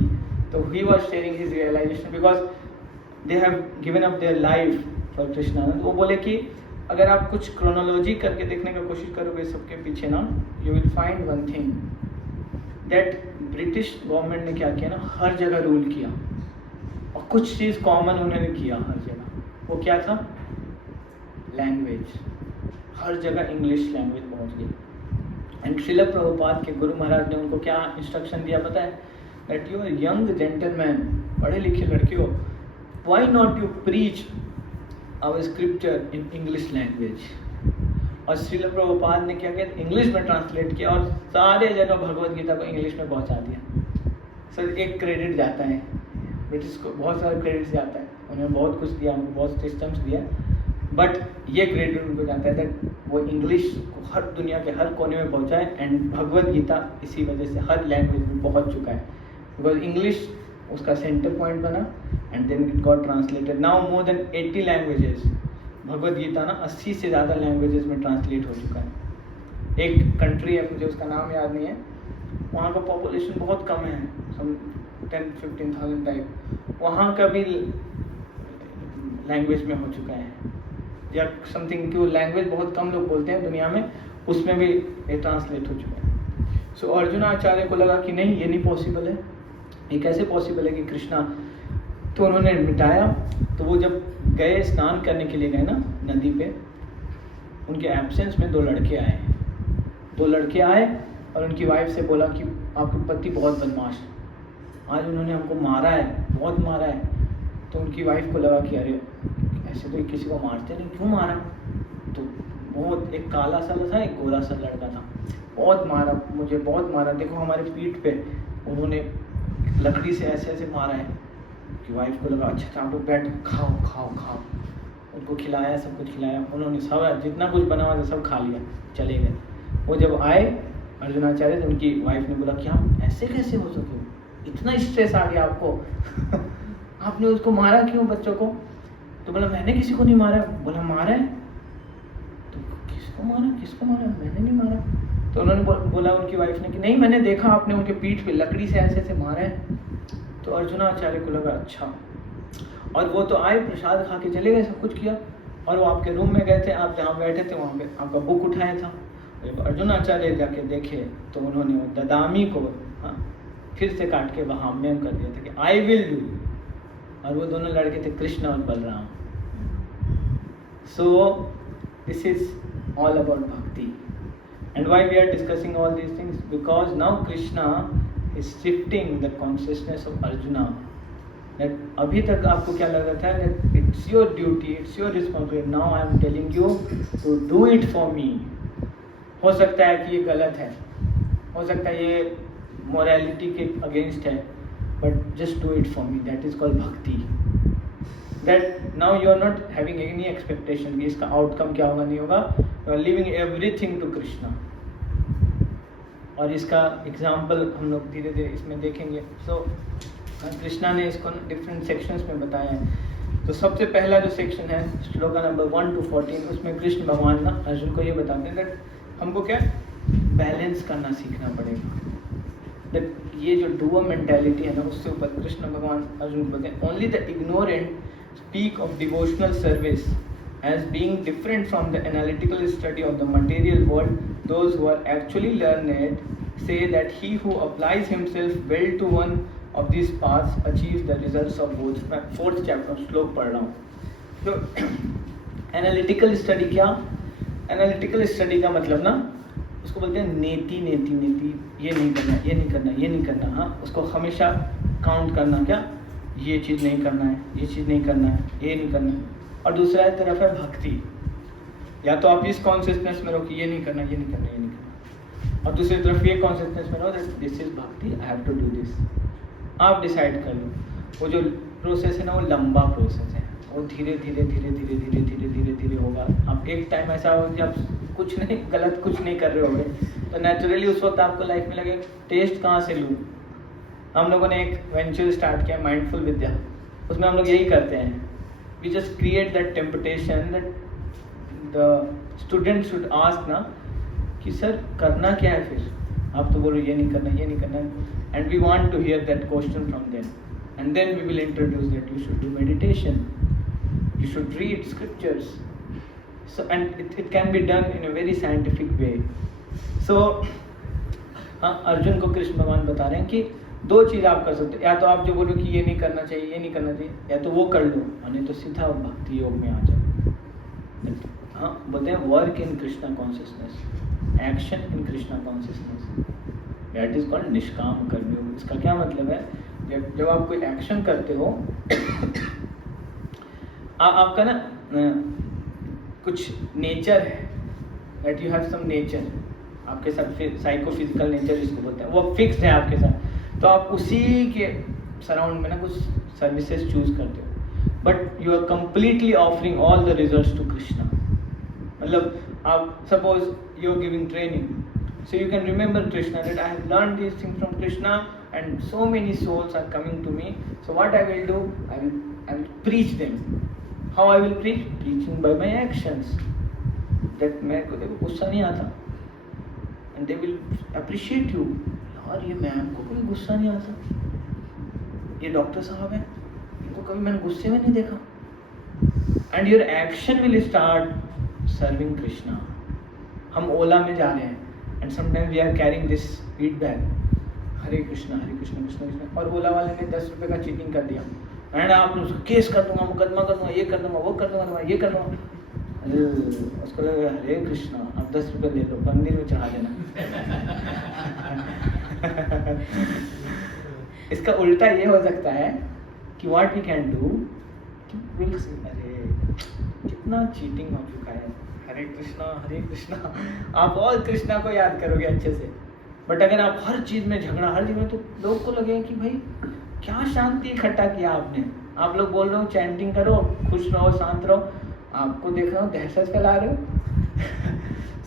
तो he was sharing his realisation because they have given up their life for Krishna. वो बोले कि अगर आप कुछ क्रोनोलॉजी करके देखने का कोशिश करोगे सबके पीछे ना, you will find one thing that British government ने क्या किया ना, हर जगह रूल किया और कुछ चीज़ कॉमन उन्होंने किया हर जगह। वो क्या था? लैंग्वेज। हर जगह इंग्लिश लैंग्वेज पहुंच गई। एंड श्रील प्रभुपाद के गुरु महाराज ने उनको क्या इंस्ट्रक्शन दिया पता है? That you are young gentleman, पढ़े लिखे लड़कियों, why not you preach our scripture in English language. और श्रील प्रभुपाद ने क्या किया? इंग्लिश में ट्रांसलेट किया और सारे जगह भगवद गीता को इंग्लिश में पहुंचा दिया। सर एक क्रेडिट जाता है ब्रिटिश को, बहुत सारा क्रेडिट जाता है, उन्होंने बहुत कुछ दिया, उनको बहुत सिस्टम्स दिया, बट ये क्रेडिट उनको जाता है दैट वो इंग्लिश को हर दुनिया के हर कोने में पहुंचाए। एंड भगवद गीता इसी वजह से हर लैंग्वेज में पहुंच चुका है, बिकॉज इंग्लिश उसका सेंटर पॉइंट बना and then it got translated. Now more then 80 languages, Bhagavad Gita ना 80 से ज़्यादा लैंग्वेजेस में ट्रांसलेट हो चुका है। एक कंट्री है, मुझे उसका नाम याद नहीं है, वहाँ का पॉपुलेशन बहुत कम है, सम 10-15,000 टाइप, वहाँ का भी लैंग्वेज में हो चुका है या समथिंग, क्यों लैंग्वेज बहुत कम लोग बोलते हैं दुनिया में, उसमें भी ये ट्रांसलेट हो चुका है। सो अर्जुनाचार्य को लगा कि नहीं, ये नहीं पॉसिबल है, ये कैसे पॉसिबल है कि कृष्णा, तो उन्होंने मिटाया। तो वो जब गए स्नान करने के लिए गए ना नदी पे, उनके एब्सेंस में 2 लड़के आए। 2 लड़के आए और उनकी वाइफ से बोला कि आपके पति बहुत बदमाश है, आज उन्होंने हमको मारा है, बहुत मारा है। तो उनकी वाइफ को लगा कि अरे ऐसे तो किसी को मारते नहीं, क्यों मारा? तो बहुत, एक काला सा था, एक गोरा सा लड़का था, बहुत मारा, मुझे बहुत मारा, देखो हमारे पीठ पे उन्होंने लकड़ी से ऐसे ऐसे मारा है। कि वाइफ को लगा अच्छा आप लोग बैठ, खाओ खाओ खाओ, उनको खिलाया, सब कुछ खिलाया, उन्होंने सब जितना कुछ बना हुआ था सब खा लिया, चले गए। वो जब आए अर्जुनाचार्य, तो उनकी वाइफ ने बोला कि हम ऐसे कैसे हो सके, इतना स्ट्रेस आ गया आपको आपने उसको मारा क्यों, बच्चों को? तो बोला मैंने किसी को नहीं मारा। बोला मारा है? तो किसको मारा, किसको मारा? मैंने नहीं मारा। तो उन्होंने बोला उनकी वाइफ ने कि नहीं, मैंने देखा आपने उनके पीठ पे लकड़ी से ऐसे ऐसे मारा है। तो अर्जुनाचार्य को लगा अच्छा, और वो तो आए, प्रसाद खा के चले गए, सब कुछ किया, और वो आपके रूम में गए थे, आप जहाँ बैठे थे वहाँ पे आपका बुक उठाया था। जब अर्जुनाचार्य जाके देखे तो उन्होंने वो ददामी को फिर से काट के वहाँ में कर दिया था कि आई विल डू, और वो दोनों लड़के थे कृष्ण और Balram. So this is all about bhakti, and why we are discussing all these things, because now Krishna is shifting the consciousness of Arjuna, that अभी तक आपको क्या लग रहा था that it's your duty, it's your responsibility, now I am telling you to do it for me। हो सकता है कि ये गलत है, हो सकता है ये morality के against है, but just do it for me, that is called bhakti। that now you are not having any expectation कि इसका outcome क्या होगा नहीं होगा, you are leaving everything to Krishna। और इसका एग्जाम्पल हम लोग धीरे धीरे इसमें देखेंगे। सो कृष्णा ने इसको डिफरेंट सेक्शंस में बताया है। तो सबसे पहला जो सेक्शन है श्लोका नंबर 1 to 14, उसमें कृष्ण भगवान ना अर्जुन को ये बताते हैं दैट हमको क्या बैलेंस करना सीखना पड़ेगा। दैट ये जो डुअर मेंटालिटी है ना, उससे ऊपर कृष्ण भगवान अर्जुन को बताते हैं only the ignorant speak of devotional service as being different from the analytical study of the material world, those who are actually learned say that he who applies himself well to one of these paths achieves the results of both। मैं 4th chapter श्लोक पढ़ रहा हूँ। तो analytical study क्या? Analytical study का मतलब ना, उसको बोलते हैं नेति नेति नेति, ये नहीं करना, ये नहीं करना, ये नहीं करना। हाँ, उसको हमेशा काउंट करना, क्या ये चीज़ नहीं करना है, ये चीज़ नहीं करना है, ये नहीं करना है। और दूसरा तरफ है भक्ति, या तो आप इस कॉन्शियसनेस में रहो कि ये नहीं करना, ये नहीं करना, ये नहीं करना, और दूसरी तरफ ये कॉन्शियसनेस में रहो that this is bhakti, I have to do this. आप डिसाइड कर लो। वो जो प्रोसेस है ना, वो लंबा प्रोसेस है, वो धीरे धीरे धीरे धीरे धीरे धीरे धीरे धीरे होगा। आप एक टाइम ऐसा होगा कि आप कुछ नहीं, गलत कुछ नहीं कर रहे होगे, तो नेचुरली उस वक्त आपको लाइफ में लगे टेस्ट कहाँ से लूँ। हम लोगों ने एक वेंचर स्टार्ट किया माइंडफुल विद्या, उसमें हम लोग यही करते हैं, we just create that temptation that the student should ask ना कि सर करना क्या है फिर, आप तो बोलो ये नहीं करना, ये नहीं करना, and we want to hear that question from them, and then we will introduce that you should do meditation, you should read scriptures, So and it can be done in a very scientific way. So हाँ, अर्जुन को कृष्ण भगवान बता रहे हैं कि दो चीज़ आप कर सकते हो, या तो आप जो बोलो कि ये नहीं करना चाहिए, ये नहीं करना चाहिए, या तो वो कर लो, और नहीं तो सीधा भक्ति योग में आ जाओ. हाँ, बोलते हैं work in Krishna consciousness, action in Krishna consciousness, that is called निष्काम कर्मयोग. इसका क्या मतलब है, जब आप कोई एक्शन करते हो आपका ना कुछ नेचर है, that you have some nature आपके साथ, साइको फिजिकल नेचर जिसको बोलते हैं, वो फिक्स्ड है आपके साथ. तो आप उसी के सराउंड में ना कुछ सर्विसेज चूज करते हो, but you are completely offering all the results to Krishna. मतलब आप suppose you are giving training, so you can remember Krishna, that I have learned these things from Krishna and so many souls are coming to me. So what I will do, I will preach them. How I will preach? Preaching by my actions. That मेरे को देखो गुस्सा नहीं आता, and they will appreciate you. यार ये ma'am को कोई गुस्सा नहीं आता, ये डॉक्टर साहब हैं, इनको कभी मैंने गुस्से में नहीं देखा. And your action will start serving Krishna. हम ओला में जा रहे हैं, and sometimes we are carrying this feedback, हरे कृष्णा कृष्णा कृष्णा, और ओला वाले ने 10 रुपये का चीटिंग कर दिया, एंड आप उसको केस कर दूंगा, मुकदमा कर दूंगा, ये कर दूंगा, वो कर दूंगा, ये कर दूंगा. उसको लगा हरे कृष्णा, आप 10 रुपये ले लो, मंदिर में चढ़ा देना. इसका उल्टा ये हो सकता है कि what we can do, will say अरे कितना चीटिंग हो चुका है, हरे कृष्णा, आप और कृष्णा को याद करोगे अच्छे से. बट अगर आप हर चीज़ में झगड़ा, हर चीज़ में, तो लोग को लगेगा कि भाई क्या शांति इकट्ठा किया आपने. आप लोग बोल रहे हो चैंटिंग करो, खुश रहो, शांत रहो, आपको देख रहा हूँ दहशत फैला रहे हो.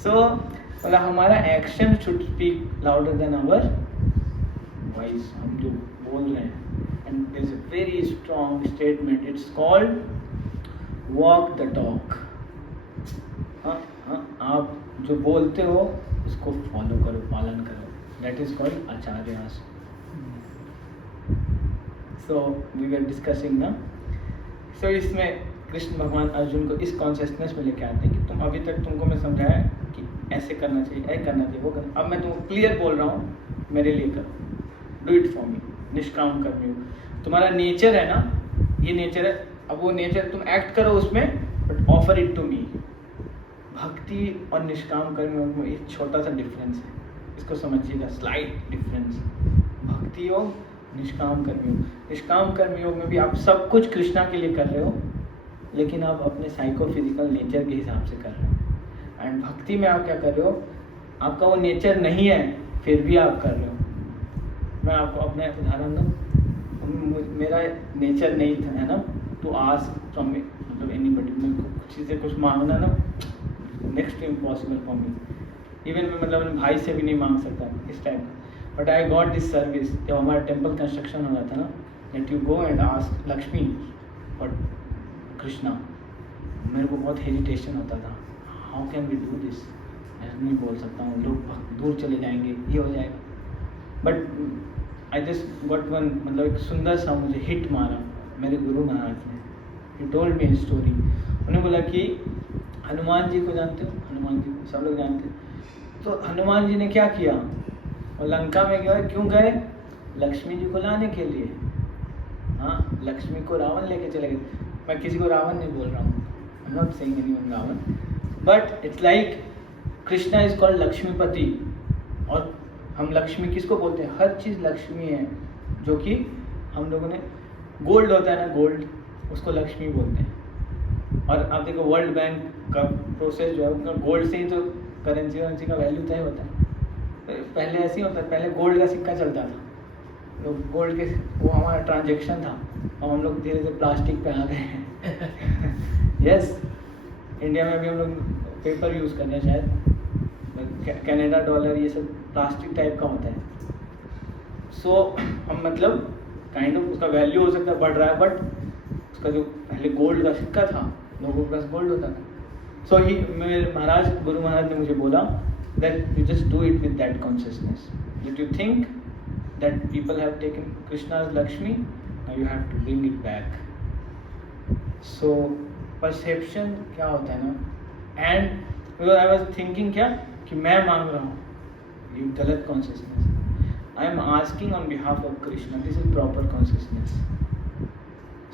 सो मतलब हमारा action should speak louder then our voice, हम जो बोल रहे हैं. And there is a very strong statement, it's called walk the talk. हाँ, आप जो बोलते हो उसको फॉलो करो, पालन करो. That is called acharyas. So we were discussing ना. सो इसमें कृष्ण भगवान अर्जुन को इस कॉन्शियसनेस में लेके आते हैं कि तुम अभी तक तुमको मैं समझाया कि ऐसे करना चाहिए, ऐसे करना चाहिए, वो करना. अब मैं तुमको क्लियर बोल रहा हूँ, मेरे लिए करो, डू इट फॉर मी, निष्काम कर्मी. तुम्हारा नेचर है ना, ये नेचर है. अब वो नेचर तुम एक्ट करो उसमें, but offer it to me. Bhakti और निष्काम कर्म योग में एक छोटा सा डिफरेंस है, इसको समझिएगा, स्लाइट डिफरेंस. भक्ति योग, निष्काम कर्म योग. निष्काम कर्म योग में भी आप सब कुछ कृष्णा के लिए कर रहे हो, लेकिन आप अपने साइको फिजिकल नेचर के हिसाब से कर रहे हो. एंड भक्ति में आप क्या कर रहे हो, आपका वो नेचर नहीं है, फिर भी आप कर रहे हो. मैं आपको अपना उदाहरण दूँ, मेरा नेचर नहीं था, है ना, टू आस्क फ्रॉम मी, मतलब एनीबडी, मेरे को कुछ चीज़ें कुछ मांगना ना next to impossible for me. Even मैं मतलब अपने भाई से भी नहीं मांग सकता इस time. But I got this service. जब हमारा टेम्पल कंस्ट्रक्शन हो रहा था ना, that you go and ask Lakshmi और कृष्णा, मेरे को बहुत हेजिटेशन होता था, how can we do this. मैं नहीं बोल सकता हूँ, लोग दूर चले जाएंगे, ये हो जाएगा. But I just got one, मतलब एक सुंदर सा मुझे हिट मारा मेरे गुरु महाराज ने. He told me story. उन्होंने बोला कि हनुमान जी को जानते हो, हनुमान जी को सब लोग जानते हैं. तो हनुमान जी ने क्या किया, और लंका में गए, क्यों गए, लक्ष्मी जी को लाने के लिए. हाँ, लक्ष्मी को रावण लेके चले गए. मैं किसी को रावण नहीं बोल रहा हूँ, I am not saying anyone Ravan, but it's like Krishna is called Lakshmipati. और हम लक्ष्मी किसको बोलते हैं, हर चीज़ लक्ष्मी है. जो कि हम लोगों ने, गोल्ड होता है ना, गोल्ड, उसको लक्ष्मी बोलते हैं. और आप देखो वर्ल्ड बैंक का प्रोसेस जो है, उनका गोल्ड से ही तो करेंसी का वैल्यू तय होता है. पहले ऐसे ही होता है, पहले गोल्ड का सिक्का चलता था, तो गोल्ड के वो हमारा ट्रांजेक्शन था. और हम लोग धीरे धीरे प्लास्टिक पे आ गए हैं. यस, इंडिया में भी हम लोग पेपर यूज़ करते हैं शायद, कनाडा डॉलर, ये सब प्लास्टिक टाइप का होता है. सो हम मतलब काइंड ऑफ उसका वैल्यू हो सकता है बढ़ रहा है, बट उसका जो पहले गोल्ड का सिक्का था, लोगों के पास गोल्ड होता था. सो ही मेरे महाराज, गुरु महाराज ने मुझे बोला that you just do it with that consciousness. If you think that people have taken Krishna as Lakshmi, now you have to bring it back. So perception क्या होता है ना, एंड आई वाज थिंकिंग क्या कि मैं मांग रहा हूँ, ये गलत consciousness. I am asking on behalf of Krishna, this is proper consciousness.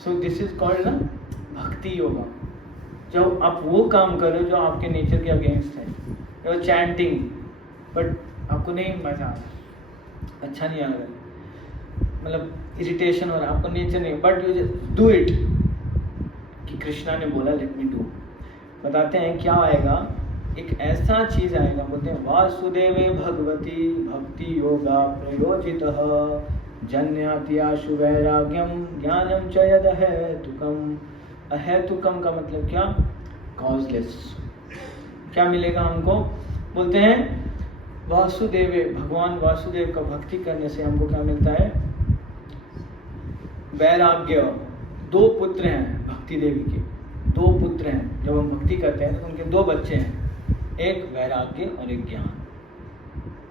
So this is called ना भक्ति योगा। जब आप वो काम कर रहे हो जो आपके नेचर के अगेंस्ट है, जो चैंटिंग, बट आपको नहीं मजा आ रहा, अच्छा नहीं आ रहा, मतलब इरिटेशन हो रहा है, आपको नेचर नहीं, बट यू डू इट कि कृष्णा ने बोला लेट मी डू। बताते हैं क्या आएगा, एक ऐसा चीज आएगा, बोलते हैं वासुदेवे भगवती भक्ति योगा प्रयोजितः जन्याति आशु वैराग्यम ज्ञानम च यद अहेतुकम। अहेतुकम का मतलब क्या, कॉजलेस। क्या मिलेगा हमको, बोलते हैं वासुदेवे, भगवान वासुदेव का भक्ति करने से हमको क्या मिलता है, वैराग्य। दो पुत्र हैं भक्ति देवी के, दो पुत्र हैं, जब हम भक्ति करते हैं तो उनके दो बच्चे हैं, एक वैराग्य और एक ज्ञान।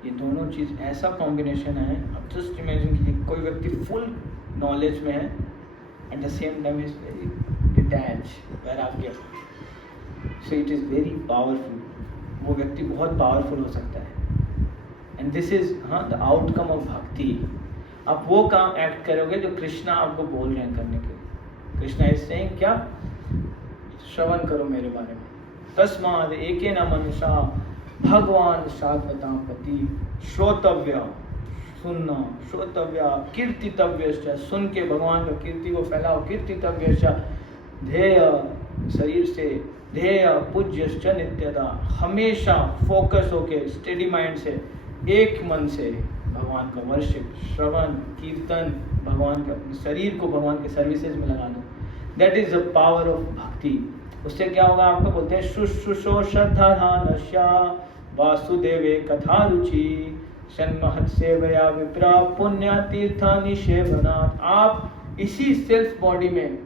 ये दोनों चीज ऐसा कॉम्बिनेशन है, अब जस्ट इमेजिन कीजिए कोई व्यक्ति फुल नॉलेज में है at the same time is very detach, वैराग्य, so it is very powerful. वो व्यक्ति बहुत पावरफुल हो सकता है। And this is the outcome of bhakti. आप वो काम एक्ट करोगे जो कृष्णा आपको बोल रहे हैं करने के लिए। कृष्णा इज सेइंग क्या, श्रवण करो मेरे बारे में, तस्माद एकेन मनुषा भगवान शाश्वतां पति, श्रोतव्य, सुनना, श्रोतव्य, कीर्तितव्य, सुन के भगवान का कीर्ति को फैलाओ, कीर्तितव्य, ध्येय, शरीर से ध्येय, पूज्यश्च नित्यता, हमेशा फोकस होके स्टेडी माइंड से, एक मन से भगवान का वर्शिप, श्रवण, कीर्तन, भगवान का, अपने शरीर को भगवान के सर्विसेज में लगा दो। That is the power of भक्ति। उससे क्या होगा, आपको बोलते हैं शुश्रूषो श्रद्धाधानस्या वासुदेवे कथा रुचि सन्महत सेवया विप्रा पुण्य तीर्थानि सेवनात्। आप इसी सेल्फ बॉडी में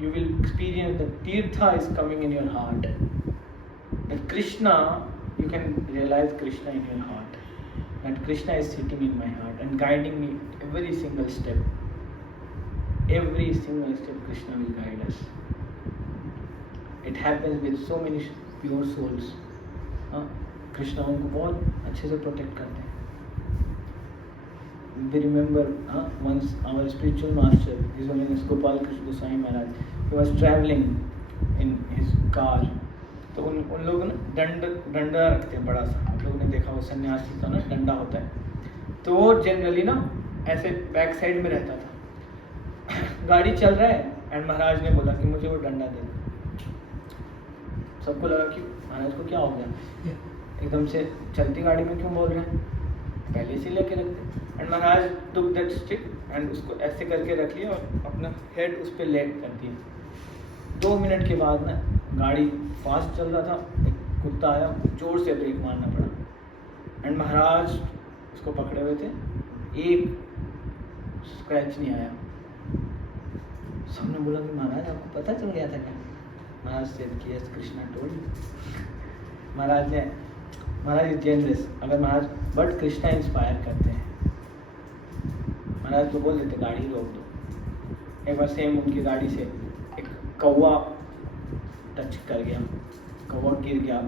you will experience the tirtha is coming in your heart. The Krishna, you can realize Krishna in your heart. And Krishna is sitting in my heart and guiding me every single step. Every single step Krishna will guide us. It happens with so many pure souls. Krishna उनको बहुत अच्छे से protect करते हैं. We remember once our spiritual master, His Holiness Gopal Krishna Goswami Maharaj, he was traveling in his car. तो उन लोग ना डंडा रखते हैं बड़ा सा, आप लोगों ने देखा हो सन्यासी का ना डंडा होता है, तो वो जनरली ना ऐसे बैक साइड में रहता था। गाड़ी चल रहा है एंड महाराज ने बोला कि मुझे वो डंडा दे दो। सबको लगा कि महाराज को क्या हो गया, एकदम से चलती गाड़ी में क्यों बोल रहे हैं, पहले से लेके रखते। And Maharaj took that stick and उसको ऐसे करके रख लिया और अपना हेड उस पर लेट कर दिया। 2 मिनट के बाद ना गाड़ी फास्ट चल रहा था, एक कुत्ता आया, जोर से ब्रेक मारना पड़ा एंड महाराज उसको पकड़े हुए थे, एक स्क्रैच नहीं आया। सबने बोला कि महाराज आपको पता चल गया था क्या? महाराज से yes Krishna told. Maharaj is generous, अगर महाराज बट कृष्णा इंस्पायर करते हैं, महाराज तो बोल देते गाड़ी रोक दो। एक बार सेम उनकी गाड़ी से एक कौवा टच कर गया, कौवा गिर गया,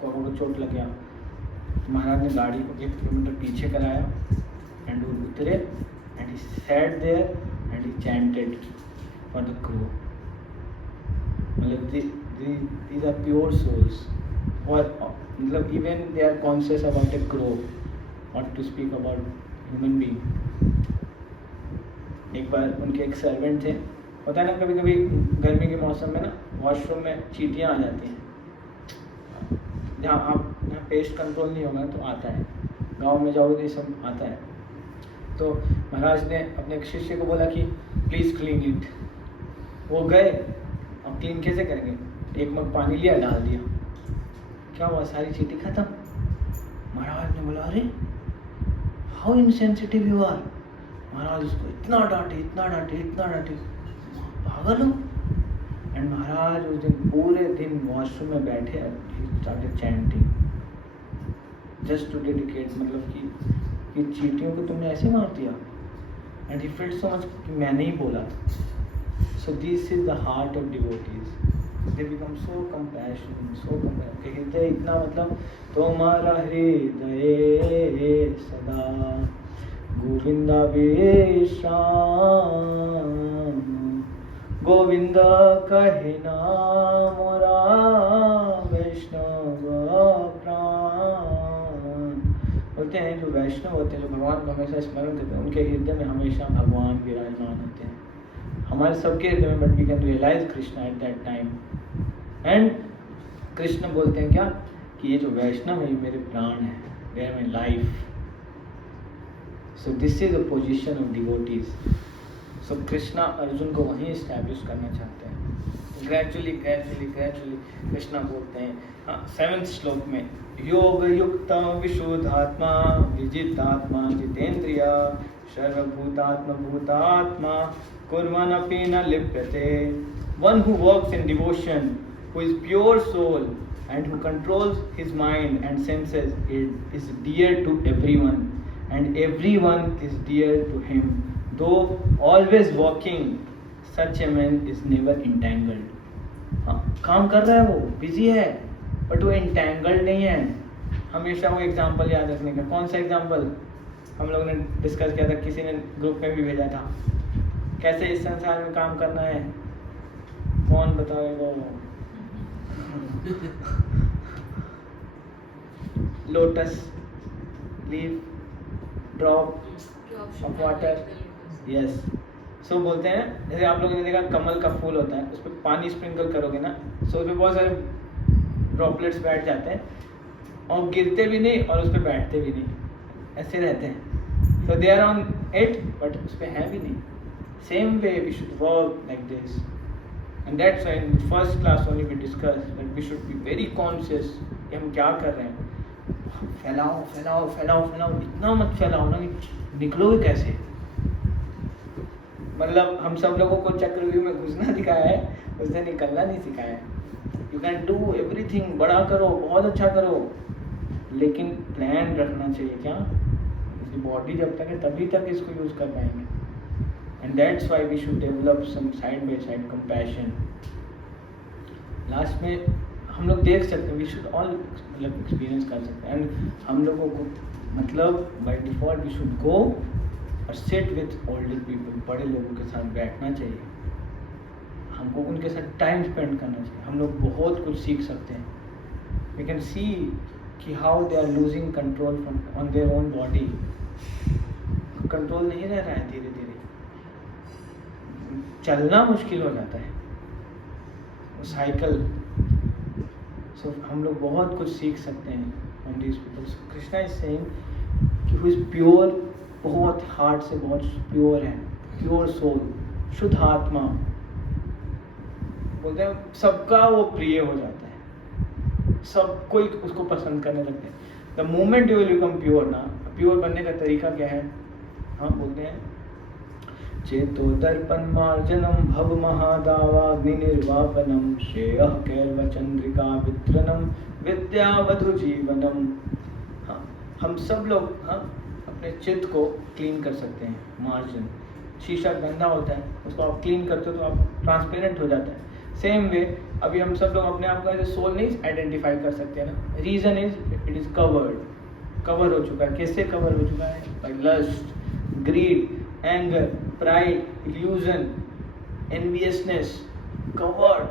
कौवा को चोट लग गया। महाराज ने गाड़ी को 1 किलोमीटर पीछे कराया एंड वो उतरे and he sat there and he chanted for the crow. मतलब these are pure souls, और मतलब even they are conscious about a crow, not to speak about human being. एक बार उनके एक सर्वेंट थे, होता है ना कभी कभी गर्मी के मौसम में ना वॉशरूम में चींटियाँ आ जाती हैं, जहाँ आप यहाँ पेस्ट कंट्रोल नहीं होगा तो आता है, गांव में जाओगे तो ये सब आता है। तो महाराज ने अपने एक शिष्य को बोला कि प्लीज़ क्लीन इट। वो गए, अब क्लीन कैसे करेंगे, 1 मग पानी लिया, डाल दिया, क्या हुआ, सारी चींटी खत्म। महाराज ने बोला अरे हाउ इनसेंसिटिव यू आर। महाराज उसको इतना डांटे, पागल हो। एंड महाराज उस दिन पूरे दिन वॉशरूम में बैठे, started chanting just to dedicate, मतलब कि चींटियों को तुमने ऐसे मार दिया। And he felt so much कि मैंने ही बोला था। So this is the heart of devotees. They become so compassionate, हृदय इतना मतलब तुम्हारा हृदय सदा गोविंदा विश्राम, गोविंद कहे नाम मोरा वैष्णव प्राण। बोलते हैं जो वैष्णव होते हैं, जो भगवान को हमेशा स्मरण करते हैं, उनके हृदय में हमेशा भगवान विराजमान होते हैं, हमारे सबके हृदय में। But we can realise Krishna at that time. And Krishna बोलते हैं क्या कि ये जो वैष्णव है ये मेरे प्राण है, they are my life. So this is the position of devotees. So Krishna Arjun को वहीं इस्टेब्लिश करना चाहते हैं। ग्रेजुअली कृष्णा बोलते हैं 7th श्लोक में, योग युक्त विशुद्धात्मा विजितात्मा जितेंद्रिय सर्वभूतात्मा भूतात्मा कुर्वन्नपि न लिप्यते। One who works in devotion, who is pure soul and who controls his mind and senses, is dear to everyone and everyone is dear to him. Though always walking, such a man is never entangled. काम कर रहा है, वो busy है, but वो entangled नहीं है। हमेशा वो एग्जाम्पल याद रखने का। कौन सा एग्जाम्पल हम लोगों ने डिस्कस किया था, किसी ने ग्रुप में भी भेजा था, कैसे इस संसार में काम करना है, कौन बताएगा? Lotus leaf drop of water, yes. So बोलते हैं, जैसे आप लोगों ने देखा कमल का फूल होता है, उस पर पानी स्प्रिंकल करोगे ना, सो उस पर बहुत सारे ड्रॉपलेट्स बैठ जाते हैं और गिरते भी नहीं और उस पर बैठते भी नहीं, ऐसे रहते हैं। So they are on it but उस पर है भी नहीं। Same way we should work like this, and that's why in first class only we discuss that we should be very conscious कि हम क्या कर रहे हैं। फैलाओ फैलाओ फैलाओ फैलाओ, इतना मत फैलाओ ना कि निकलोगे कैसे। मतलब हम सब लोगों को चक्रव्यूह में घुसना सिखाया है, उससे निकलना नहीं सिखाया है। यू कैन डू एवरीथिंग, बड़ा करो, बहुत अच्छा करो, लेकिन प्लान रखना चाहिए। क्या बॉडी जब तक है तभी तक इसको यूज कर पाएंगे। And that's why we should develop some side by side compassion. Last में हम लोग देख सकते हैं, वी शुड ऑल मतलब एक्सपीरियंस कर सकते हैं। एंड हम लोगों को मतलब by default we should go और सिट विथ ओल्डर पीपल, बड़े लोगों के साथ बैठना चाहिए, हमको उनके साथ टाइम स्पेंड करना चाहिए। हम लोग बहुत कुछ सीख सकते हैं। वी कैन सी कि how they are losing control from on their own body. Control नहीं रह रहा है, धीरे धीरे चलना मुश्किल हो जाता है, साइकिल। सो हम लोग बहुत कुछ सीख सकते हैं from these people. Krishna is saying कि हु इज प्योर, बहुत हार्ट से बहुत प्योर है, प्योर सोल, शुद्ध आत्मा। बोलते हैं सबका वो प्रिय हो जाता है, सब कोई उसको पसंद करने लगते हैं। The moment you will become pure ना, प्योर बनने का तरीका क्या है? हाँ बोलते हैं चेतो दर्पण मार्जनम भव महादावाग्नि निर्वापनम श्रेयः कैर्व चंद्रिका वित्रनम विद्यावधु जीवनम। हाँ हम सब लोग अपने चित्त को क्लीन कर सकते हैं। मार्जन, शीशा गंदा होता है, उसको आप क्लीन करते हो तो आप ट्रांसपेरेंट हो जाता है। सेम वे अभी हम सब लोग अपने आप को एज सोल नहीं आइडेंटिफाई कर सकते हैं ना। Reason is it is cover हो चुका है। कैसे कवर हो चुका है? By lust, greed, anger, pride, illusion, enviousness, covered,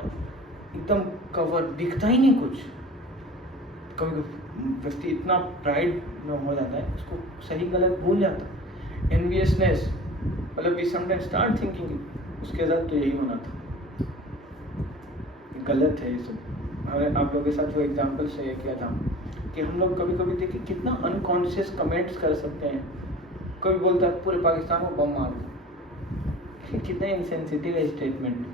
एकदम कवर, दिखता ही नहीं कुछ। कभी व्यक्ति इतना प्राइड में हो जाता है, उसको सही गलत भूल जाता है। एनवियसनेस मतलब वी समटाइम्स स्टार्ट थिंकिंग उसके साथ तो यही होना था, गलत है ये सब। हमें आप लोगों के साथ वो एग्जांपल शेयर किया था कि हम लोग कभी कभी देखिए कितना अनकॉन्शियस कमेंट्स कर सकते हैं। कोई बोलता है पूरे पाकिस्तान को बम मार दो, कितना इंसेंसिटिव है स्टेटमेंट।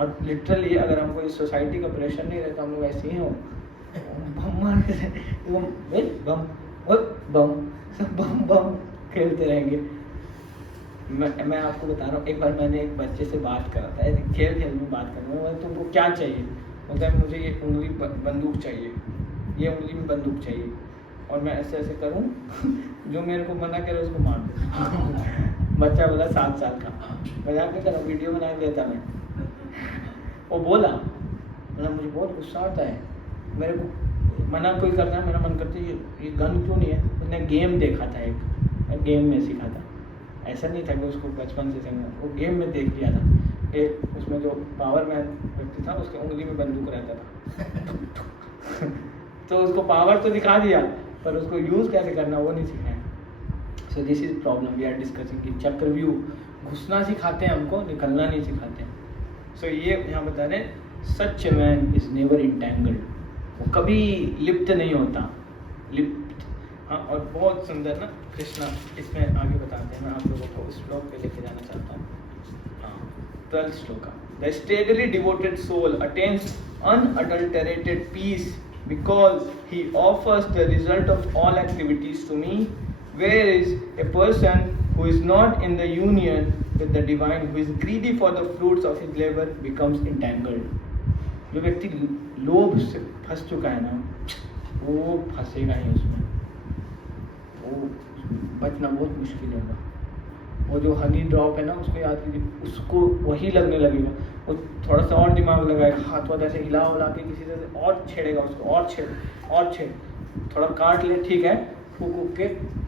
और लिटरली अगर हमको इस सोसाइटी का प्रेशर नहीं रहता, हम लोग ऐसे ही हो बम मार के बम बम सब बम खेलते रहेंगे। मैं आपको बता रहा हूँ, एक बार मैंने एक बच्चे से बात करा था, खेल में बात कर रहा हूँ, तुमको क्या चाहिए? बोलता है मुझे ये उंगली बंदूक चाहिए, ये उंगली में बंदूक चाहिए, और मैं ऐसे ऐसे करूँ जो मेरे को मना करे उसको मार दूँ। बच्चा बोला 7 साल का, मजाक नहीं कर रहा, वीडियो बना के देता मैं। वो बोला, मतलब मुझे बहुत गुस्सा आता है, मेरे को मना कोई करता है, मेरा मन करता है ये गन क्यों नहीं है। उसने गेम देखा था, एक गेम में सीखा था, ऐसा नहीं था कि उसको बचपन से सीखना, वो गेम में देख लिया था। एक उसमें जो पावर मैन व्यक्ति था उसके उंगली में बंदूक रहता था तो उसको पावर तो दिखा दिया पर उसको यूज़ कैसे करना वो नहीं सीखा है। So this is problem we are discussing कि चक्रव्यूह घुसना सिखाते हैं हमको, निकलना नहीं सिखाते हैं। सो ये यहाँ बता रहे सच मैन इज नेवर इंटैंगल्ड, वो कभी लिप्त नहीं होता, लिप्त। हाँ, और बहुत सुंदर ना कृष्णा इसमें आगे बताते हैं, मैं आप लोगों को श्लोक पे लेके जाना चाहता हूँ। हाँ, 12th shloka, the steadily devoted soul attains unadulterated peace because he offers the result of all activities to me, whereas a person who is not in the union with the divine, who is greedy for the fruits of his labor, becomes entangled. जो व्यक्ति लोभ से फंस चुका है ना, वो फंसेगा ही उसमें, वो बचना बहुत मुश्किल होगा। वो जो हनी ड्रॉप है ना, उसको याद कीजिए, उसको वही लगने लगेगा, वो थोड़ा सा और दिमाग लगाएगा, हाथ वाथ ऐसे हिला उला के किसी तरह से और छेड़ेगा उसको, और छेड़, थोड़ा काट ले, ठीक है, फूक उक के,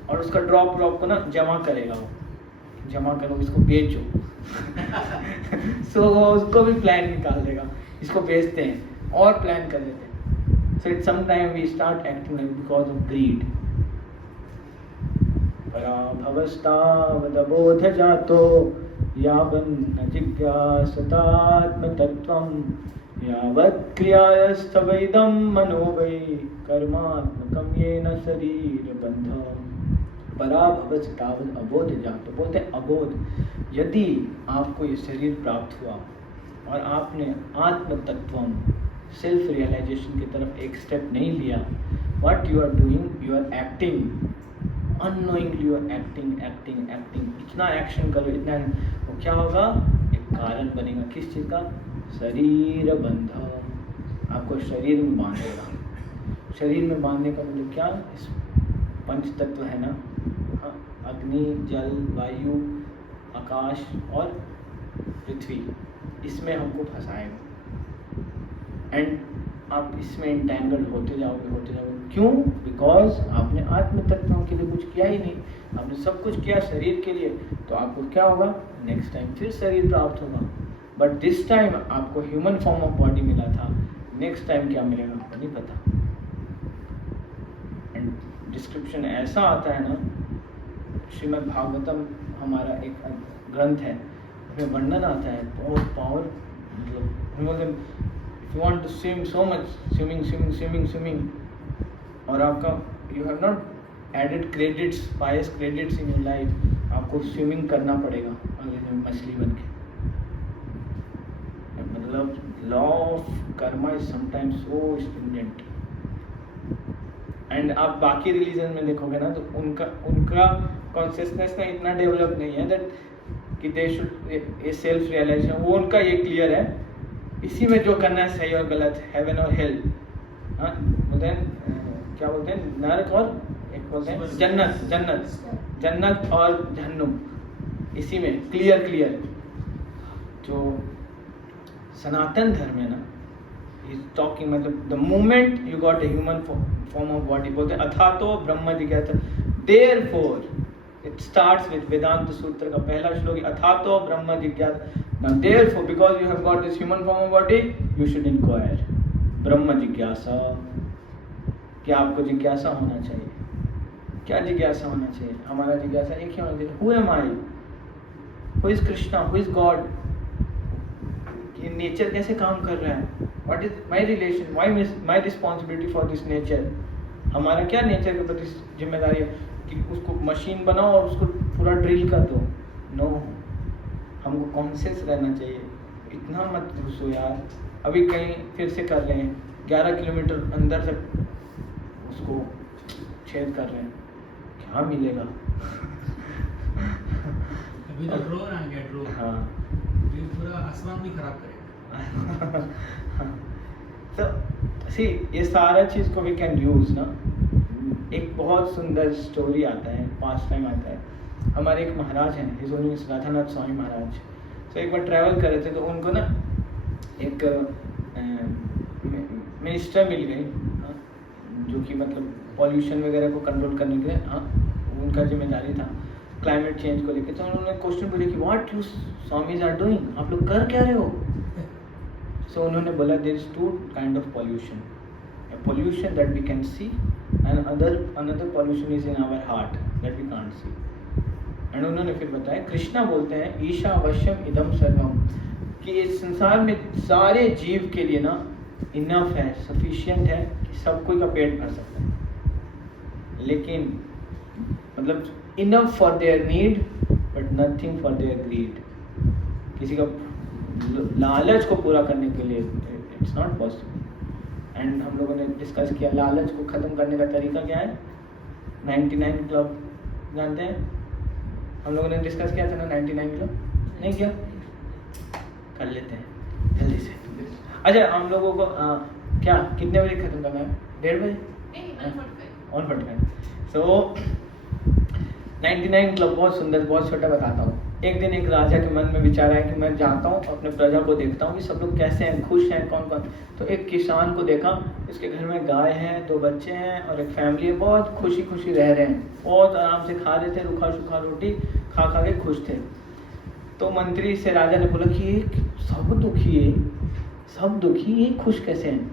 और उसका ड्रॉप को ना जमा करेगा, वो जमा करो, इसको बेचो सो वो उसको भी प्लान निकाल देगा, इसको बेचते हैं और प्लान कर देते हैं। So it some time we start acting because of greed. पराभवस्तावदबोध जातो यावन्न जिज्ञासतात्मतत्त्वं यावत् क्रियायस्तवैदं मनो वै कर्मात्मकं येन शरीरबन्धः। पराभवस्तावद अबोध जातो, बोलते हैं अबोध, यदि आपको ये शरीर प्राप्त हुआ और आपने आत्मतत्वम सेल्फ रियलाइजेशन की तरफ एक स्टेप नहीं लिया, what you are doing, you are acting unknowingly, you are acting, इतना एक्शन करो, इतना, वो क्या होगा, एक कारण बनेगा, किस चीज़ का, शरीर बंध, आपको शरीर में बांधेगा। शरीर में बांधने का मतलब क्या, इस पंच तत्व है ना, हाँ, अग्नि, जल, वायु, आकाश और पृथ्वी, इसमें हमको फंसाएगा एंड आप इसमें इंटैंगल्ड होते जाओगे। क्यों? बिकॉज आपने आत्म तत्वों के लिए कुछ किया ही नहीं, आपने सब कुछ किया शरीर के लिए, तो आपको क्या होगा, नेक्स्ट टाइम फिर शरीर प्राप्त होगा, बट दिस टाइम आपको ह्यूमन फॉर्म ऑफ बॉडी मिला था, नेक्स्ट टाइम क्या मिलेगा आपको नहीं पता। एंड डिस्क्रिप्शन ऐसा आता है ना, श्रीमद् भागवतम हमारा एक ग्रंथ है, उसमें वर्णन आता है बहुत पावर, मतलब you want to swim so much, swimming, और आपका you have not added credits, pious credits in your life, आपको स्विमिंग करना पड़ेगा अगले दिन मछली बन के। मतलब law of Karma is sometimes so student. And आप बाकी रिलीजन में देखोगे ना, तो उनका कॉन्शियसनेस ना इतना डेवलप नहीं है दैट कि they should a self realisation, वो उनका ये क्लियर है, इसी में जो करना है सही और गलत, हेवन और हेल, हाँ बोलते हैं, क्या बोलते हैं, नरक और एक बोलते हैं जन्नत और जहन्नुम, इसी में क्लियर। जो सनातन धर्म है ना, इज टॉकिंग, मतलब the moment you got a human form of body, बोलते हैं अथातो ब्रह्म जिज्ञासा, देयरफॉर इट स्टार्ट्स विद वेदांत सूत्र का पहला श्लोक, अथातो ब्रह्म जिज्ञासा। Now therefore, because you have got this human form of body, you should inquire. ब्रह्म जिज्ञासा, क्या आपको जिज्ञासा होना चाहिए? क्या जिज्ञासा होना चाहिए? हमारा जिज्ञासा एक ही होना चाहिए, Who am I? Who is Krishna? Who is God? ये नेचर कैसे काम कर रहा है? What is my relation? Why is my responsibility for this nature? हमारा क्या नेचर के प्रति जिम्मेदारी है कि उसको मशीन बनाओ और उसको पूरा ड्रिल कर दो? No. हमको कॉन्शियस रहना चाहिए, इतना मत घुसो यार, अभी कहीं फिर से कर रहे हैं, 11 किलोमीटर अंदर तक उसको छेद कर रहे हैं, क्या मिलेगा? अभी तो ड्रोन आ गया, ड्रोन, हाँ, ये पूरा आसमान भी खराब करेगा। तो सी ये सारा चीज़ को वी कैन यूज़ ना। एक बहुत सुंदर स्टोरी आता है, पास्ट टाइम आता है, हमारे एक महाराज हैं, his own is Radhanath Swami Maharaj. तो एक बार ट्रैवल कर रहे थे, तो उनको ना एक मिनिस्टर मिल गई, हाँ, जो कि मतलब पॉल्यूशन वगैरह को कंट्रोल करने के लिए, हाँ, उनका जिम्मेदारी था क्लाइमेट चेंज को लेकर। तो उन्होंने क्वेश्चन पूछा कि what you swamis are doing, आप लोग कर क्या रहे हो? सो उन्होंने बोला there is two kind of pollution, a pollution that we can see and another pollution is in our heart that we can't see. And उन्होंने फिर बताया, कृष्णा बोलते हैं ईशावश्यम इदम सर्वम, कि इस संसार में सारे जीव के लिए ना इनफ है, सफिशिएंट है कि सब कोई का पेट भर सकता है, लेकिन मतलब enough for their need but nothing for their greed. किसी का लालच को पूरा करने के लिए इट्स नॉट पॉसिबल। एंड हम लोगों ने डिस्कस किया लालच को ख़त्म करने का तरीका क्या है। 99 क्लब जानते हैं, हम लोगों ने डिस्कस किया था ना 99 क्लब, नहीं किया? कर लेते हैं जल्दी से। अच्छा, हम लोगों को क्या कितने बजे ख़त्म करना है? 1:30 बजे, 1:45। सो 99 क्लब बहुत सुंदर, बहुत छोटा बताता हूँ। एक दिन एक राजा के मन में विचार आया कि मैं जाता हूँ अपने प्रजा को देखता हूँ कि सब लोग कैसे हैं, खुश हैं, कौन कौन। तो एक किसान को देखा, इसके घर में गाय है, 2 बच्चे हैं और एक फैमिली है, बहुत खुशी खुशी रह रहे हैं, बहुत आराम से खा रहे थे, रूखा सूखा रोटी खा खा के खुश थे। तो मंत्री से राजा ने बोला कि ये सब दुखी है, सब दुखी, ये खुश कैसे हैं?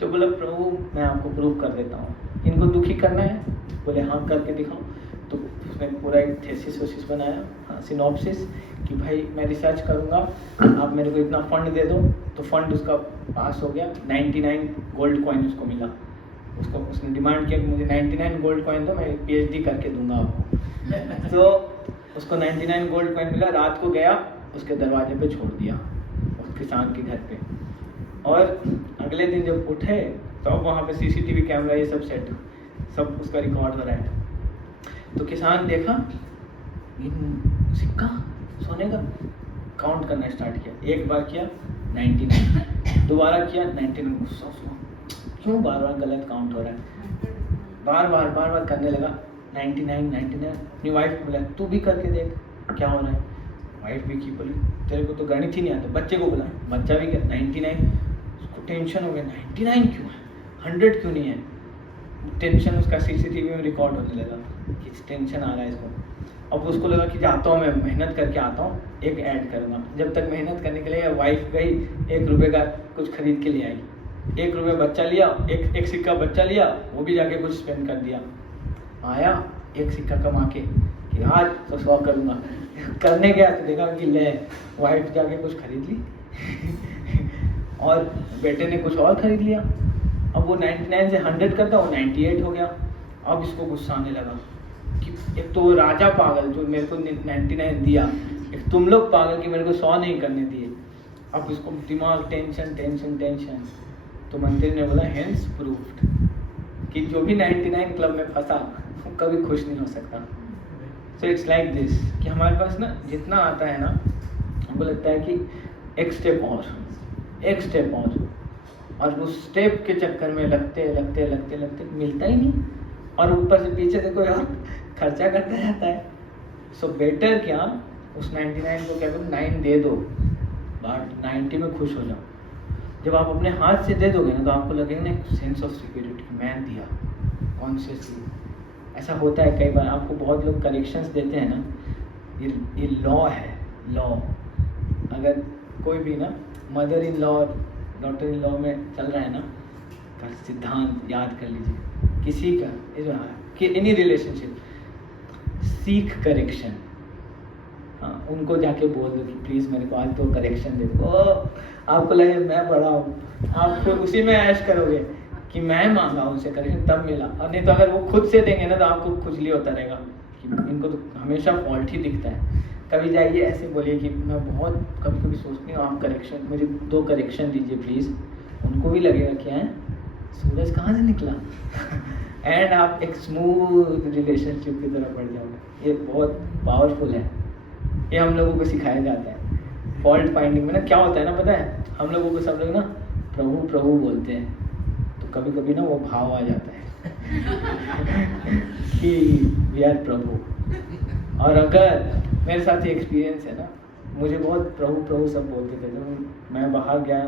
तो बोला प्रभु मैं आपको प्रूव कर देता हूँ, इनको दुखी करना है? बोले हाँ, करके दिखाओ। तो उसने पूरा एक थेसिस वेसिस बनाया, हाँ, सिनॉप्सिस, कि भाई मैं रिसर्च करूँगा, आप मेरे को इतना फंड दे दो। तो फंड उसका पास हो गया, 99 गोल्ड कॉइन उसको मिला। उसको उसने डिमांड किया कि मुझे 99 गोल्ड कॉइन दो, मैं PhD करके दूंगा आपको। तो उसको 99 गोल्ड कॉइन मिला। रात को गया, उसके दरवाजे पे छोड़ दिया, उस किसान के घर पे। और अगले दिन जब उठे तो अब वहाँ पे CCTV कैमरा ये सब सेट, सब उसका रिकॉर्ड हो रहा है। तो किसान देखा सिक्का सोने का, काउंट करना स्टार्ट किया। एक बार किया 99, दोबारा किया 99, गुस्सा क्यों बार बार गलत काउंट हो रहा है। बार बार करने लगा 99। अपनी वाइफ को बोला तू भी करके देख क्या हो रहा है। वाइफ भी की बोली तेरे को तो गणित ही नहीं आता। बच्चे को बोला, बच्चा भी क्या 99। उसको टेंशन हो गया 99 क्यों है, 100 क्यों नहीं है। टेंशन उसका CCTV में रिकॉर्ड होने लगा कि टेंशन आ रहा है इसको। अब उसको लगा कि जाता हूँ मैं मेहनत करके आता हूँ, एक ऐड करूँगा। जब तक मेहनत करने के लिए वाइफ गई, 1 रुपये का कुछ खरीद के ले आई, 1 रुपये बच्चा लिया, एक सिक्का बच्चा लिया, वो भी जाके कुछ स्पेंड कर दिया। आया 1 सिक्का कमा के कि आज तो 100 करूँगा। करने गया तो देखा कि ले वाइफ जाके कुछ खरीद ली और बेटे ने कुछ और खरीद लिया। अब वो 99 से 100 करता, वो 98 हो गया। अब इसको गुस्सा आने लगा कि एक तो वो राजा पागल जो मेरे को 99 दिया, एक तुम लोग पागल कि मेरे को 100 नहीं करने दिए। अब इसको दिमाग टेंशन। तो मंत्री ने बोला हेंस प्रूफ्ड कि जो भी 99 क्लब में फंसा वो कभी खुश नहीं हो सकता। सो इट्स लाइक दिस कि हमारे पास ना जितना आता है ना, हमको लगता है कि एक स्टेप और उस स्टेप के चक्कर में लगते मिलता ही नहीं, और ऊपर से पीछे से कोई और खर्चा करता रहता है। सो बेटर क्या उस 99 को क्या करो 9 दे दो, बट 90 में खुश हो जाओ। जब आप अपने हाथ से दे दोगे ना तो आपको लगेगा ना एक सेंस ऑफ सिक्योरिटी, मैं दिया कॉन्शियसली। ऐसा होता है कई बार, आपको बहुत लोग करेक्शंस देते हैं ना, ये लॉ है। लॉ अगर कोई भी ना mother in law daughter in law में चल रहा है ना, का सिद्धांत याद कर लीजिए। किसी का कि एनी रिलेशनशिप सीख करेक्शन, हाँ, उनको जाके बोल दो कि प्लीज़ मेरे को आज तो करेक्शन दे दो। आपको लगे मैं बड़ा हूँ, आप फिर उसी में ऐश करोगे कि मैं मांगा उनसे करेक्शन तब मिला। और नहीं तो अगर वो खुद से देंगे ना तो आपको खुजली होता रहेगा कि इनको तो हमेशा फॉल्ट ही दिखता है। कभी जाइए ऐसे बोलिए कि मैं बहुत कभी सोचती हूँ, आप करेक्शन मेरी 2 करेक्शन दीजिए प्लीज़। उनको भी लगेगा क्या है सूरज कहाँ से निकला एंड आप एक स्मूथ रिलेशनशिप की तरफ बढ़ जाओगे। ये बहुत पावरफुल है, ये हम लोगों को सिखाया जाता है। फॉल्ट फाइंडिंग में ना क्या होता है ना, पता है हम लोगों को सब लोग ना प्रभु प्रभु बोलते हैं, तो कभी कभी ना वो भाव आ जाता है कि वी आर प्रभु। और अगर मेरे साथ ये एक्सपीरियंस है ना, मुझे बहुत प्रभु प्रभु सब बोलते थे। जब मैं बाहर गया,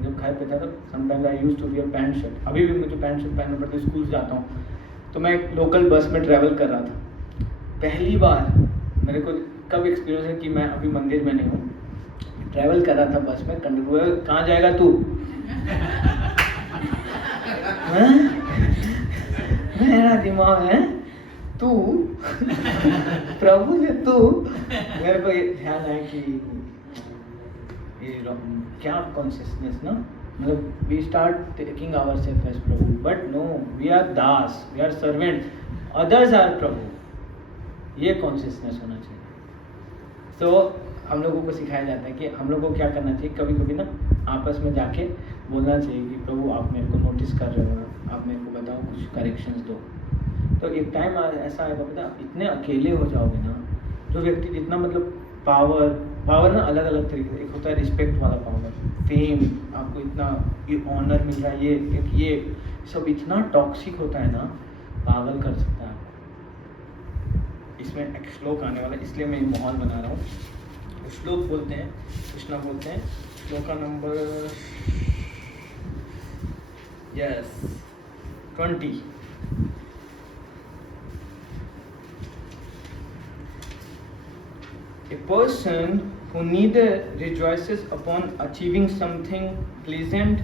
जब घर पे था तो sometimes I used to wear pant shirt. अभी भी मुझे पैंट शर्ट पहनना पड़ता है, स्कूल जाता हूँ। तो मैं एक लोकल बस में ट्रैवल कर रहा था। पहली बार मेरे को कब एक्सपीरियंस है कि मैं अभी मंदिर में नहीं हूँ, ट्रैवल कर रहा था बस में। कंडक्टर, कहाँ जाएगा तू? मेरा दिमाग है तू प्रभु ने तू। मेरे को ये ध्यान है कि ये क्या कॉन्शियसनेस ना, मतलब we start taking ourselves as prabhu, but no, we are das, we are servant, others are prabhu. ये कॉन्शियसनेस होना चाहिए। तो हम लोगों को सिखाया जाता है कि हम लोगों को क्या करना चाहिए, कभी कभी ना आपस में जाके बोलना चाहिए कि प्रभु आप मेरे को नोटिस कर रहे हो ना, आप मेरे को बताओ, कुछ करेक्शंस दो। तो एक टाइम ऐसा आएगा, पता, इतने अकेले हो जाओगे ना, जो व्यक्ति जितना मतलब पावर ना अलग अलग तरीके से, एक होता है रिस्पेक्ट वाला पावर, फेम, आपको इतना ये ऑनर मिल रहा है, ये सब इतना टॉक्सिक होता है ना, पागल कर सकता है आपको। इसमें एक श्लोक आने वाला है, इसलिए मैं ये माहौल बना रहा हूँ। श्लोक बोलते हैं, कृष्णा बोलते हैं, श्लोक का number 20। A person who neither rejoices upon achieving something pleasant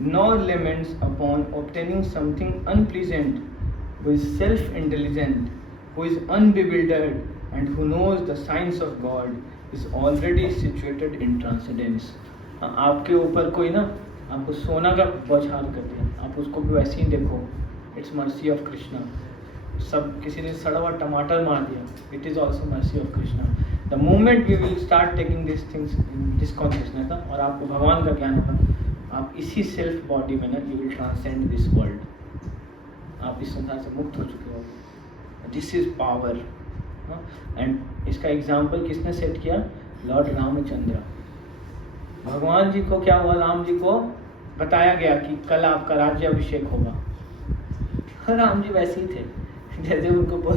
nor laments upon obtaining something unpleasant, who is self-intelligent, who is unbewildered, and who knows the signs of God, is already situated in transcendence. आपके ऊपर कोई ना आपको सोना का बौछार कर दिया, आप उसको भी वैसे ही देखो, इट्स मर्सी ऑफ कृष्णा। सब किसी ने सड़ा हुआ टमाटर मार दिया, it is also mercy of Krishna. The moment we will start taking this things this consciousness ना, और आपको भगवान का ज्ञान होगा, आप इसी सेल्फ बॉडी में ना you will transcend this world. आप इस संसार से मुक्त हो चुके हो। This is power. एंड इसका एग्जाम्पल किसने सेट किया? लॉर्ड रामचंद्र। भगवान जी को क्या हुआ, राम जी को बताया गया कि कल आपका राज्य अभिषेक होगा। राम जी वैसे ही थे जैसे उनको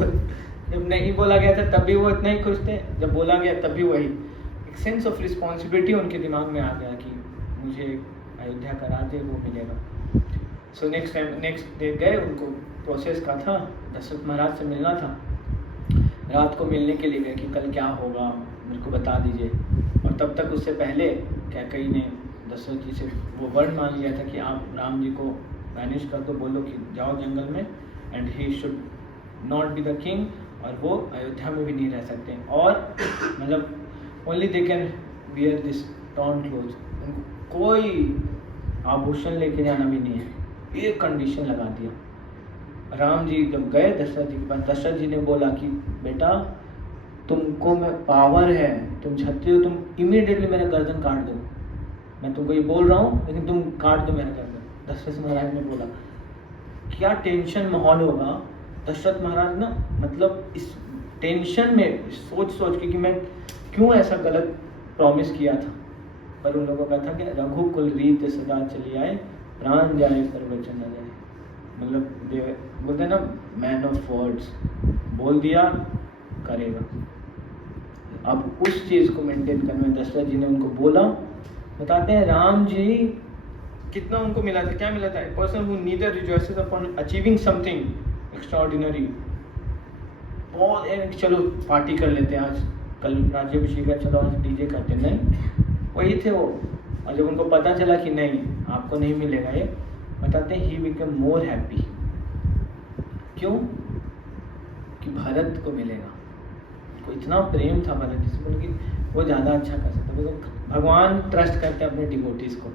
जब नहीं बोला गया था तब भी वो इतना ही खुश थे, जब बोला गया तब भी वही। एक सेंस ऑफ रिस्पॉन्सिबिलिटी उनके दिमाग में आ गया कि मुझे अयोध्या का राज्य वो मिलेगा। सो नेक्स्ट डे गए, उनको प्रोसेस का था, दशरथ महाराज से मिलना था। रात को मिलने के लिए गए कि कल क्या होगा मेरे को बता दीजिए। और तब तक उससे पहले कैकेयी ने दशरथ जी से वो वर्ड मांग लिया था कि आप राम जी को बैनिश कर दो, बोलो कि जाओ जंगल में, and he should not be the king, और वो अयोध्या में भी नहीं रह सकते, और मतलब only they can wear this torn cloth, कोई आभूषण लेके जाना भी नहीं है। ये कंडीशन लगा दिया। राम जी जब गए दशरथ जी के पास, दशरथ जी ने बोला कि बेटा तुमको मैं पावर है, तुम क्षत्रिय हो, तुम इमीडिएटली मेरा गर्दन काट दो। मैं तुमको ये बोल रहा हूँ लेकिन तुम काट दो मेरा गर्दन। दशरथ महाराज ने बोला, क्या टेंशन माहौल होगा। दशरथ महाराज ना मतलब इस टेंशन में सोच के कि मैं क्यों ऐसा गलत प्रॉमिस किया था, पर उन लोगों का था कि रघुकुल रीत सदा चली आए, प्राण जाए पर वचन न जाए। मतलब बोलते हैं ना, मैन ऑफ वर्ड्स, बोल दिया करेगा। अब उस चीज़ को मेंटेन करने में दशरथ जी ने उनको बोला। बताते हैं राम जी कितना उनको मिला था, क्या मिला था? A person who neither रिजॉइसेस upon achieving something extraordinary. बहुत चलो पार्टी कर लेते हैं, आज कल राज्याभिषेक है, चलो आज डीजे करते हैं, नहीं, वही थे वो। और जब उनको पता चला कि नहीं आपको नहीं मिलेगा ये, बताते हैं ही बिकम मोर हैप्पी। क्यों? कि भरत को मिलेगा। को इतना प्रेम था भरत जी से, बोले कि वो ज़्यादा अच्छा कर सकता है। भगवान ट्रस्ट करते हैं अपने डिवोटीज को।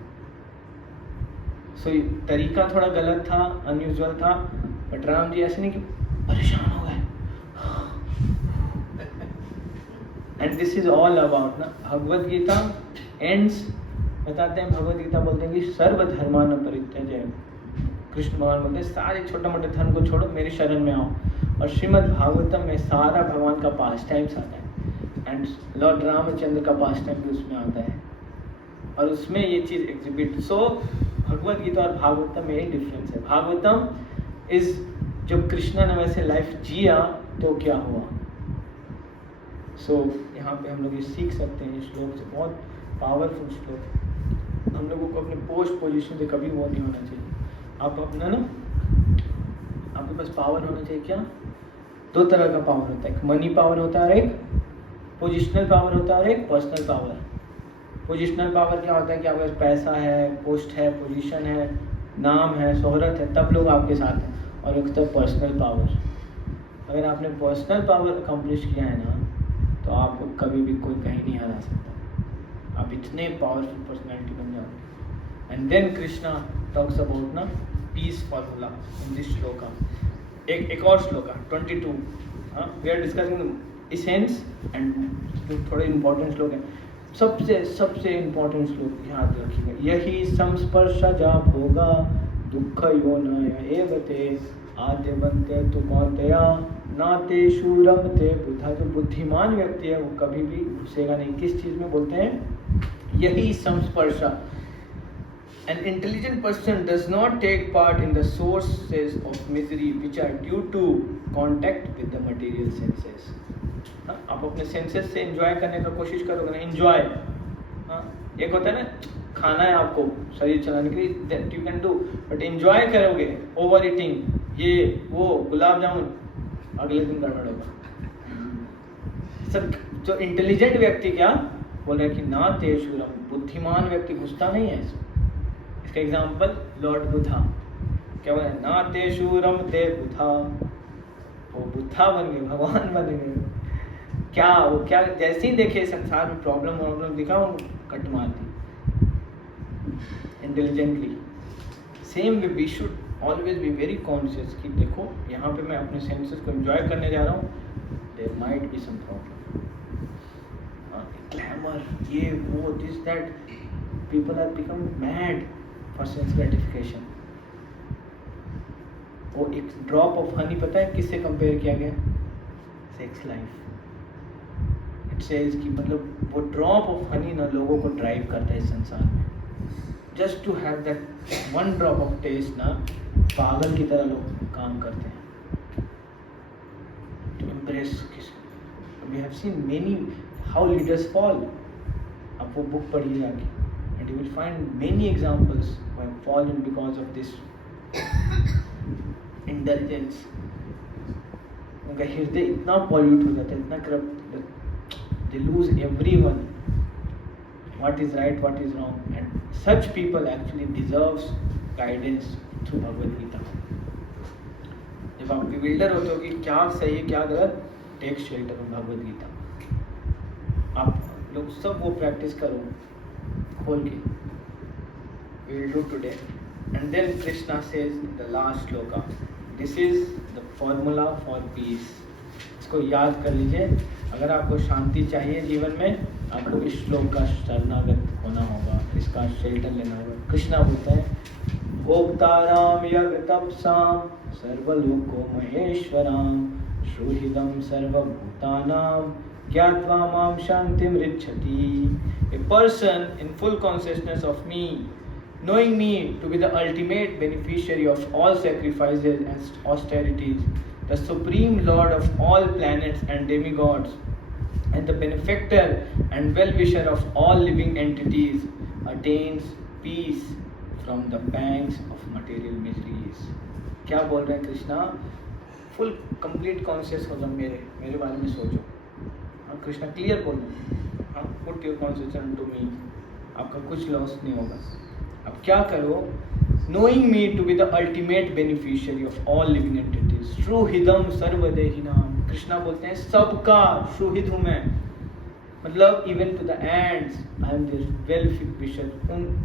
सो तरीका थोड़ा गलत था, अनयूजुअल था, बट राम जी ऐसे नहीं कि परेशान हो गए। And this is all about ना, भगवद गीता एंड्स बताते हैं, भगवद गीता बोलते हैं कि सर्वधर्मान परित्यज्य। कृष्ण भगवान बोलते हैं सारे छोटे मोटे धर्म को छोड़ो, मेरी शरण में आओ। और श्रीमद् भागवतम में सारा भगवान का पास टाइम्स आता है, एंड लॉर्ड रामचंद्र का पास टाइम भी उसमें आता है, और उसमें ये चीज़ एग्जिबिट। सो भगवद गीता और भागवतम में एक डिफरेंस है। भागवतम इज जब कृष्णा ने वैसे लाइफ जिया तो क्या हुआ। सो यहाँ पे हम लोग ये सीख सकते हैं इस श्लोक से, बहुत पावरफुल श्लोक। हम लोगों को अपने पोस्ट पोजीशन से कभी वो नहीं होना चाहिए। आप अपना ना, आपके पास पावर होना चाहिए। क्या, दो तरह का पावर होता है, एक मनी पावर होता है और एक पोजिशनल पावर होता है और एक पर्सनल पावर। पोजिशनल पावर क्या होता है कि आपके पास पैसा है, पोस्ट है, पोजीशन है, नाम है, शोहरत है, तब लोग आपके साथ हैं। और एक होता है पर्सनल पावर। अगर आपने पर्सनल पावर अकम्प्लिश किया है ना, तो आपको कभी भी कोई कहीं नहीं हरा सकता। आप इतने पावरफुल पर्सनैलिटी बन जाओगे। And then Krishna talks about ना peace formula in this shloka. एक और श्लोका 22। We are discussing essence and थोड़े इंपॉर्टेंट श्लोक हैं। सबसे इम्पोर्टेंट श्लोक याद रखिएगा, यही संस्पर्शजा भोगा दुख योनय एवते आते बनते तो कौनतया नाते शूरम ते बुद्धा। जो बुद्धिमान व्यक्ति है वो कभी भी घुसेगा नहीं। किस चीज़ में बोलते हैं, यही संस्पर्शा। An intelligent person does not take part in the sources of misery which are due to contact with the material senses. आप अपने सेंसेस से एंजॉय करने का कोशिश करोगे ना, एंजॉय। एक होता है ना, खाना है आपको शरीर चलाने के लिए, that you can do, but enjoy करोगे ओवर ईटिंग, ये वो गुलाब जामुन, अगले दिन गड़बड़ होगा। सब जो इंटेलिजेंट व्यक्ति क्या बोल रहे हैं कि ना तेषुरम, बुद्धिमान व्यक्ति घुसता नहीं है। इसका एग्जाम्पल लॉर्ड बुद्धा क्या बोले, ना तेषुरम ते बुद्धा, वो बुद्धा बन गए, भगवान बन गए। क्या वो क्या जैसे ही देखे संसार में प्रॉब्लम दिखा, वो कट मार दी intelligently. Same way we should always be very conscious कि देखो यहाँ पे मैं अपने सेंसेस को एंजॉय करने जा रहा हूँ, there might be some problem. Glamour, ये वो, this that, people are become mad for sense gratification. वो एक ड्रॉप ऑफ हनी पता है किससे कंपेयर किया गया, सेक्स लाइफ। इट सेज कि मतलब वो ड्रॉप ऑफ हनी ना लोगों को ड्राइव करता है इस संसार में। Just to have that one drop of taste ना, पागल की तरह लोग काम करते हैं to impress. We have seen many how leaders fall. आप वो बुक पढ़िए आगे, and you will find many examples who have fallen because of this indulgence. उनका हृदय इतना पॉल्यूट हो जाता है, इतना corrupt, they lose everyone, what is right, what is wrong, and such people actually deserves guidance through Bhagavad Gita. जब आप bewilder होते हो कि क्या सही है क्या गलत, take shelter of Bhagavad Gita। आप लोग सब वो प्रैक्टिस करो खोल के, we will do today. And then Krishna says in the last shloka, this is the formula for peace. इसको याद कर लीजिए। अगर आपको शांति चाहिए जीवन में, आपको इस श्लोक का शरणागत होना होगा, इसका शेल्टर लेना होगा। कृष्णा बोलते हैं, भोक्ताराम यज्ञतपसाम सर्वलोको महेश्वराम श्रुहिदम सर्वभूतानाम ज्ञात्वा माम शांतिम ऋच्छति। A person in full consciousness of me, knowing me to be the ultimate beneficiary of all sacrifices and austerities, the supreme lord of all planets and demigods, and the benefactor and well-wisher of all living entities, attains peace from the pangs of material miseries. क्या बोल रहे हैं Krishna? Full complete conscious हो जाओ, मेरे बारे में सोचो। हाँ, कृष्णा क्लियर बोल रहे हैं, put your concentration to me, आपका कुछ लॉस नहीं होगा। अब क्या करो, knowing me to be the ultimate beneficiary of all living entities, श्रुहिदम सर्वदेहिनाम। कृष्णा बोलते हैं सबका श्रुहिद हूँ मैं, मतलब even to the ends I am this well wisher,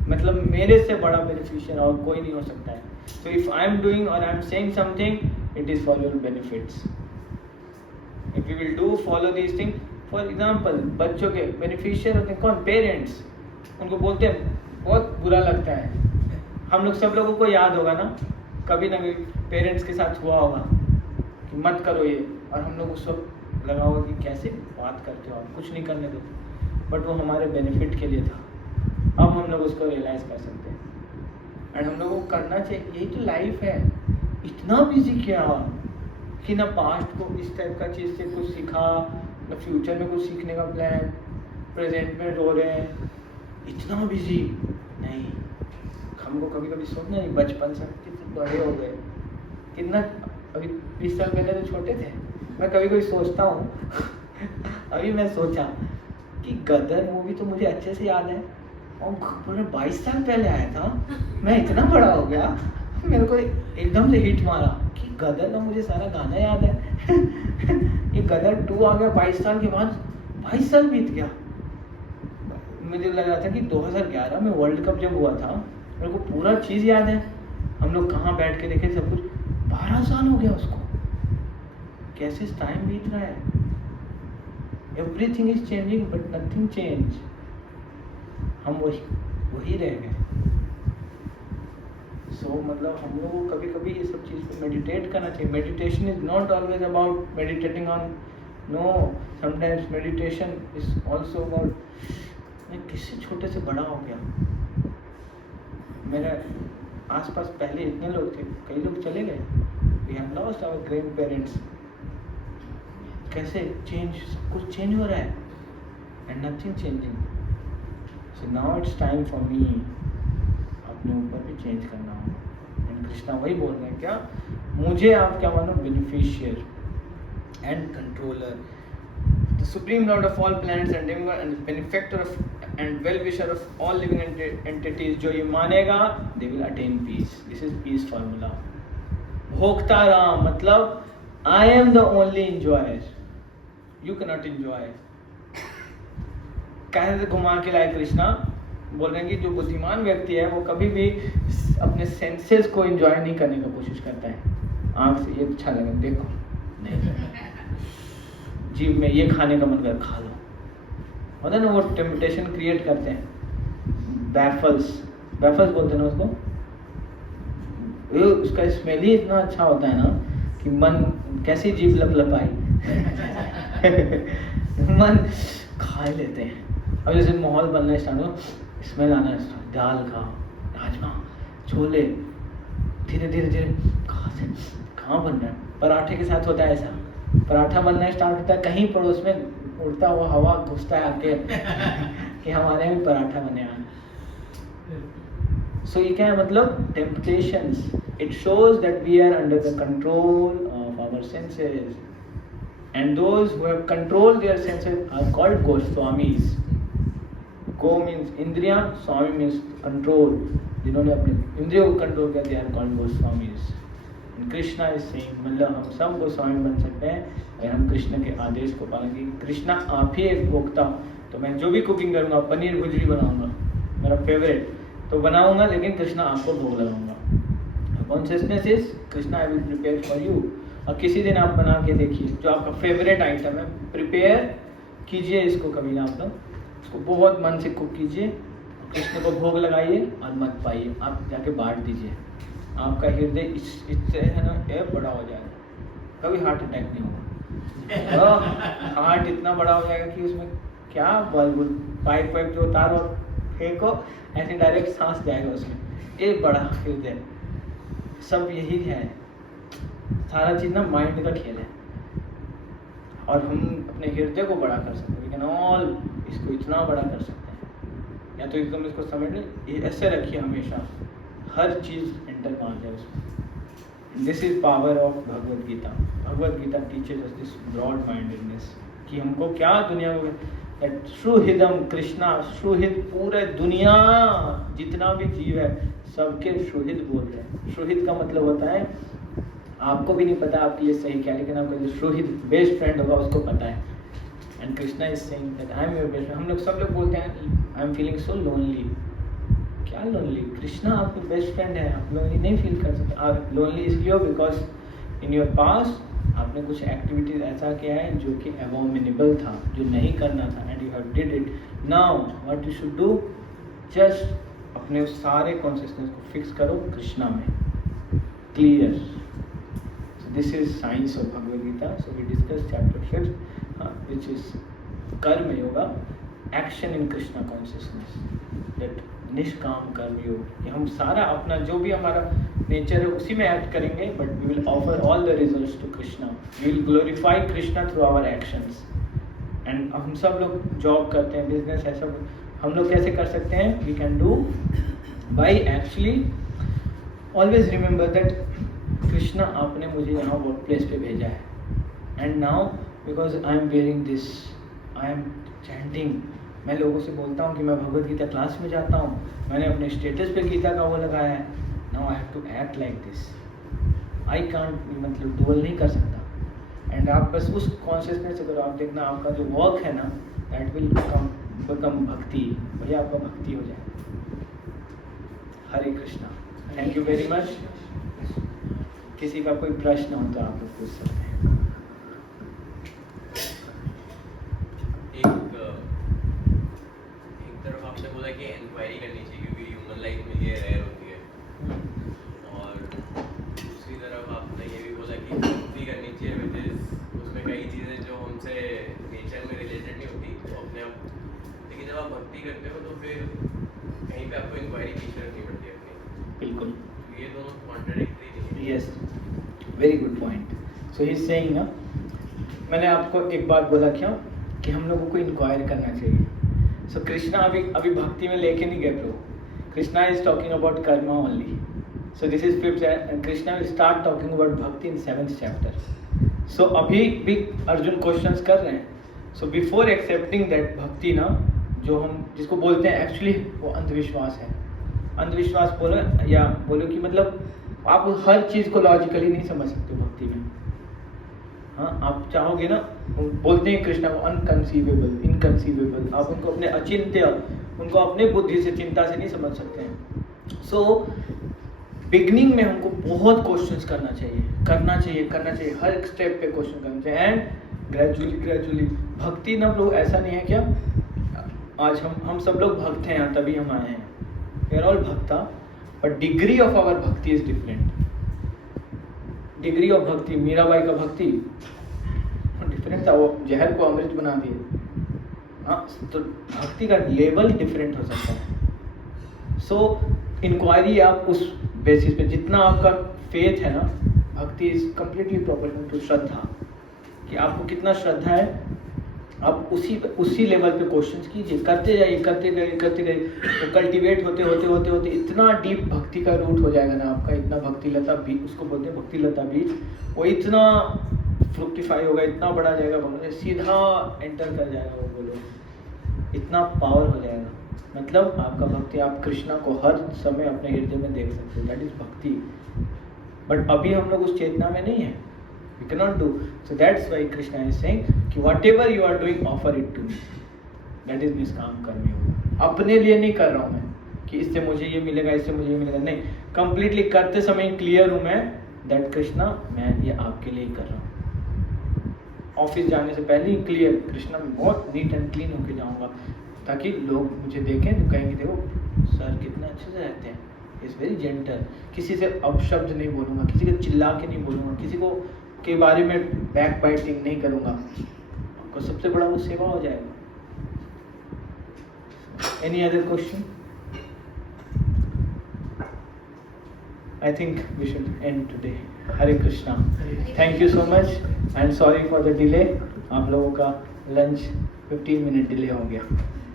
मतलब मेरे से बड़ा बेनिफिशियर और कोई नहीं हो सकता है। So if I am doing और I am saying something, it is for your benefits. If you will do follow this thing, for example बच्चों के बेनिफिशियर होते हैं कौन, पेरेंट्स। उनको बोलते हैं बहुत बुरा लगता है। हम लोग सब लोगों को याद होगा ना, कभी ना कभी पेरेंट्स के साथ हुआ होगा कि मत करो ये, और हम लोग उस वक्त लगा होगा कि कैसे बात करते हो आप, कुछ नहीं करने दो, बट वो हमारे बेनिफिट के लिए था। अब हम लोग उसको रियलाइज़ कर सकते हैं एंड हम लोगों को करना चाहिए। यही तो लाइफ है। इतना बिजी किया कि ना पास्ट को इस टाइप का चीज़ से कुछ सीखा, न फ्यूचर में कुछ सीखने का प्लान, प्रेजेंट में रो रहे हैं, इतना बिजी नहीं। हमको कभी कभी सोचना नहीं, बचपन से कितने बड़े हो गए, कितना अभी 20 साल पहले तो छोटे थे। मैं कभी कभी सोचता हूँ अभी मैं सोचा कि गदर मूवी तो मुझे अच्छे से याद है, और पूरे 22 साल पहले आया था, मैं इतना बड़ा हो गया, मेरे को एकदम से हिट मारा कि गदर का मुझे सारा गाना याद है ये गदर 2 आ गया 22 साल के बाद, 22 साल बीत गया। मुझे लग रहा था कि 2011 में वर्ल्ड कप जब हुआ था, मेरे को पूरा चीज़ याद है, हम लोग कहाँ बैठ के देखे सब कुछ। 12 साल हो गया उसको, कैसे टाइम बीत रहा है। Everything is changing but nothing change, हम वही रह गए। मतलब हम लोगों को कभी कभी ये सब चीज़ पे मेडिटेट करना चाहिए। Meditation is not always about meditating on, no, sometimes meditation is also about मैं किससे छोटे से बड़ा हो गया। मेरे आसपास पहले इतने लोग थे, कई लोग चले गए, we have lost our grandparents. कैसे चेंज, सब कुछ चेंज हो रहा है and nothing changing. So now it's time for me, अपने ऊपर भी चेंज करना होगा। एंड कृष्णा वही बोल रहे हैं, क्या मुझे आप क्या मानो, beneficiary and controller, the supreme lord of all planets and demigod and benefactor of and well-wisher of all living entities। जो ये मानेगा they will attain peace। this is peace formula। भोक्ता राम मतलब I am the only enjoyer, you cannot enjoy। कहने से घुमा के लाए कृष्णा बोल रहे हैं कि जो बुद्धिमान व्यक्ति है वो कभी भी अपने सेंसेस को एंजॉय नहीं करने की कोशिश करता है। आँख से ये अच्छा लगे देखो, नहीं जीभ में ये खाने का मन कर खा लो, होता है ना, वो टेम्पटेशन क्रिएट करते हैं। बैफल्स बोलते हैं ना उसको, उसका स्मेल ही इतना अच्छा होता है ना कि मन कैसी जीभ लपलपाई मन खा लेते हैं। अब जैसे माहौल बनना स्टार्ट हो, स्मेल आना स्टार्ट, दाल का, राजमा, छोले, धीरे धीरे कहाँ बन रहा है। पराठे के साथ होता है ऐसा, पराठा बनना स्टार्ट होता है, कहीं पड़ोस में उड़ता हुआ हवा घुसता है आके कि हमारे में पराठा बने हैं। सो ये क्या है, मतलब temptations, it shows that we are under the control of our senses and those who have controlled their senses are called Goswamis. गो मीन्स इंद्रियां, स्वामी मीन्स कंट्रोल, जिन्होंने अपने इंद्रियों को कंट्रोल किया, they are called Goswamis. Krishna is saying, मतलब हम सब गोस्वामी बन सकते हैं अगर हम कृष्ण के आदेश को पालन करें। कृष्णा आप ही एक भोक्ता, तो मैं जो भी कुकिंग करूँगा, पनीर भुजरी बनाऊंगा, मेरा फेवरेट तो बनाऊंगा, लेकिन कृष्णा आपको भोग लगाऊंगा। Consciousness is Krishna I will prepare for you. और किसी दिन आप बना के देखिए जो आपका फेवरेट आइटम है, प्रिपेयर कीजिए इसको, कभी ना आप लोग इसको बहुत मन से कुक कीजिए, कृष्ण को भोग लगाइए और मत पाइए, आप जाके बांट दीजिए। आपका हृदय इससे है ना ये बड़ा हो जाएगा, कभी हार्ट अटैक नहीं होगा। हार्ट इतना बड़ा हो जाएगा कि उसमें क्या पाइप जो उतारो फेंको, ऐसे डायरेक्ट सांस जाएगा उसमें। ये बड़ा हृदय, सब यही है, सारा चीज़ ना माइंड का खेल है। और हम अपने हृदय को बड़ा कर सकते हैं, वी कैन ऑल इसको इतना बड़ा कर सकते हैं। या तो एकदम इसको समझ लें, ऐसे रखिए हमेशा, हर चीज़ एंटर मान जाए उसमें। This is power of Bhagavad Gita. Bhagavad Gita teaches us this broad mindedness कि हमको क्या दुनिया में सुहृदम कृष्णा, सुहृद पूरे दुनिया जितना भी जीव है सबके सुहृद बोल रहे हैं। सुहृद का मतलब होता है आपको भी नहीं पता आपके लिए सही क्या, लेकिन आपका जो सुहृद बेस्ट फ्रेंड होगा उसको पता है। And Krishna is saying that I am your best friend. हम लोग सब लोग बोलते हैं I am feeling so lonely. क्या लोनली? कृष्णा आपके बेस्ट फ्रेंड है, आप लोनली नहीं फील कर सकते। आप लोनली इसलिए हो बिकॉज इन योर पास्ट आपने कुछ एक्टिविटीज ऐसा किया है जो कि एबॉमिनेबल था, जो नहीं करना था, and you have did it. Now what you should do, just अपने उस सारे कॉन्शियसनेस को फिक्स करो कृष्णा में, clear. So this is science of Bhagavad Gita. So we discuss chapter 5 which is karma yoga, action in Krishna consciousness, that nishkam karma योग, कि हम सारा अपना जो भी हमारा नेचर है उसी में एक्ट करेंगे, but we will offer all the results to Krishna. We will glorify Krishna through our actions. And हम सब लोग जॉब करते हैं, बिजनेस है सब, हम लोग कैसे कर सकते हैं? We can do by actually always remember that Krishna आपने मुझे यहाँ वर्क प्लेस पे भेजा है, and now because I am wearing this, I am chanting, मैं लोगों से बोलता हूँ कि मैं भगवद गीता क्लास में जाता हूँ, मैंने अपने स्टेटस पे गीता का वो लगाया है, now I have to act like this, I can't, मतलब डुअल नहीं कर सकता। एंड आप बस उस कॉन्शियसनेस से करो, आप देखना आपका जो वर्क है ना दैट विल बिकम भक्ति, भैया आपका भक्ति हो जाए। Hare Krishna, thank you very much. किसी का कोई प्रश्न हो तो आप लोग पूछ सकते हैं। एक तरफ आपने बोला कि इंक्वायरी करनी चाहिए क्योंकि ह्यूमन लाइफ में ये रेयर होती है, और दूसरी तरफ आपने ये भी बोला कि भक्ति करनी चाहिए, विच इज उसमें कई चीज़ें जो हमसे नेचर में रिलेटेड नहीं होती तो अपने आप, लेकिन जब आप भक्ति करते हो तो फिर कहीं पे आपको इंक्वायरी पीछे रखनी पड़ती है अपनी। बिल्कुल, ये दोनों कॉन्ट्राडिक्टरी नहीं है। Yes, very good point. So he is saying ना, मैंने आपको एक बात बोला क्या कि हम लोगों को इंक्वायर करना चाहिए। सो कृष्णा अभी भक्ति में लेके नहीं गए प्रभु, Krishna is talking about karma only. So this is 5th, Krishna will start talking about bhakti in 7th chapter. सो अभी भी अर्जुन क्वेश्चंस कर रहे हैं। सो बिफोर एक्सेप्टिंग दैट भक्ति ना, जो हम जिसको बोलते हैं एक्चुअली वो अंधविश्वास है। अंधविश्वास बोलो या बोलो कि मतलब आप हर चीज़ को लॉजिकली नहीं समझ सकते भक्ति में। हाँ, आप चाहोगे ना, बोलते हैं कृष्णा को अनकंसीवेबल, इनकंसीवेबल, आप उनको अपने अचिंत्य, उनको अपने बुद्धि से, चिंता से नहीं समझ सकते हैं। सो बिगनिंग में हमको बहुत क्वेश्चंस करना चाहिए, हर एक स्टेप पे क्वेश्चन करना चाहिए, एंड ग्रेजुअली भक्ति ना लोग ऐसा नहीं है क्या आज हम सब लोग भक्त हैं यहाँ, तभी हम आए हैं, वी आर ऑल भक्ता, बट डिग्री ऑफ आवर भक्ति इज डिफरेंट। डिग्री ऑफ भक्ति, मीराबाई का भक्ति डिफरेंट था, वो जहर को अमृत बना दिए। हाँ, तो भक्ति का लेवल डिफरेंट हो सकता है। सो इंक्वायरी आप उस बेसिस पे, जितना आपका फेथ है ना, भक्ति इज कम्प्लीटली प्रोपोर्शनल टू श्रद्धा, कि आपको कितना श्रद्धा है, आप उसी लेवल पे क्वेश्चंस कीजिए, करते गए, तो कल्टीवेट होते इतना डीप भक्ति का रूट हो जाएगा ना आपका, इतना भक्ति लता बीज, उसको बोलते हैं भक्ति लता बीज, वो इतना फ्रुक्टिफाई होगा, इतना बढ़ा जाएगा, भगवान सीधा एंटर कर जाएगा, वो बोलो इतना पावर हो जाएगा। मतलब आपका भक्ति, आप कृष्णा को हर समय अपने हृदय में देख सकते हो, दैट इज भक्ति। बट अभी हम लोग उस चेतना में नहीं है, we cannot do, so that's why Krishna is saying कि whatever you are doing offer it to me, that is निष्काम कर्म योग। अपने लिए नहीं कर रहा हूँ मैं कि इससे मुझे ये मिलेगा, इससे मुझे ये मिलेगा, नहीं, कंप्लीटली करते समय क्लियर हूँ मैं, दैट कृष्णा मैं ये आपके लिए ही कर रहा हूँ। ऑफिस जाने से पहले ही क्लियर, कृष्णा मैं बहुत नीट एंड क्लीन होके जाऊँगा, ताकि लोग मुझे देखें तो कहेंगे देखो सर कितना अच्छे से रहते हैं, इज़ वेरी जेंटल, किसी से अपशब्द नहीं बोलूँगा, किसी को चिल्ला के नहीं बोलूँगा, किसी को के बारे में बैक बाइटिंग नहीं करूँगा, आपको सबसे बड़ा वो सेवा हो जाएगा। Any other question? I think we should end today. Hare Krishna, thank you so much, I am sorry for the delay, आप लोगों का लंच 15 मिनट डिले हो गया।